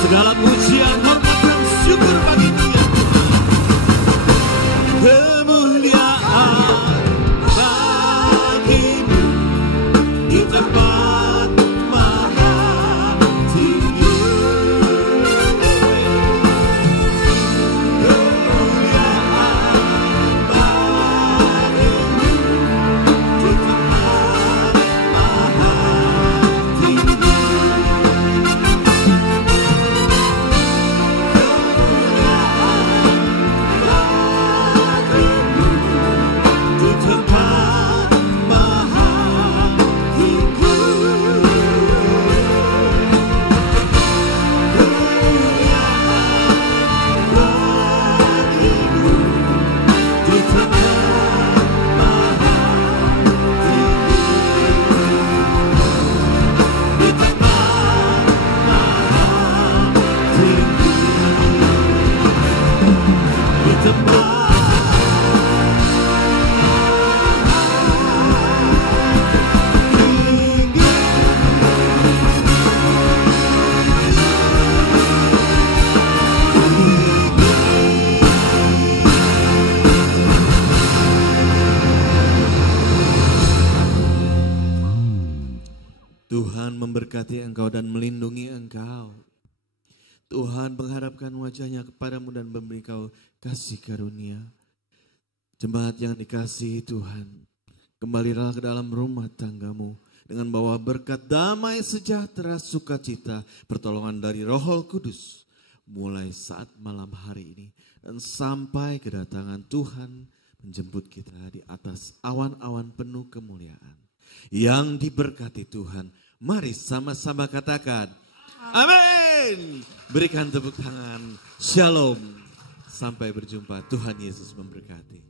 Segala pujian, hormat dan syukur bagi Dia. Kemuliaan bagi-Mu di tempat maha tinggi. Kemuliaan bagi-Mu di tempat maha tinggi. Kemuliaan memberkati engkau dan melindungi engkau. Tuhan menghadapkan wajahnya kepadamu dan memberi kau kasih karunia. Jemaat yang dikasihi Tuhan, kembalilah ke dalam rumah tanggamu dengan bawa berkat damai, sejahtera, sukacita, pertolongan dari Roh Kudus mulai saat malam hari ini dan sampai kedatangan Tuhan menjemput kita di atas awan-awan penuh kemuliaan. Yang diberkati Tuhan, mari sama-sama katakan amin. Berikan tepuk tangan. Shalom. Sampai berjumpa. Tuhan Yesus memberkati.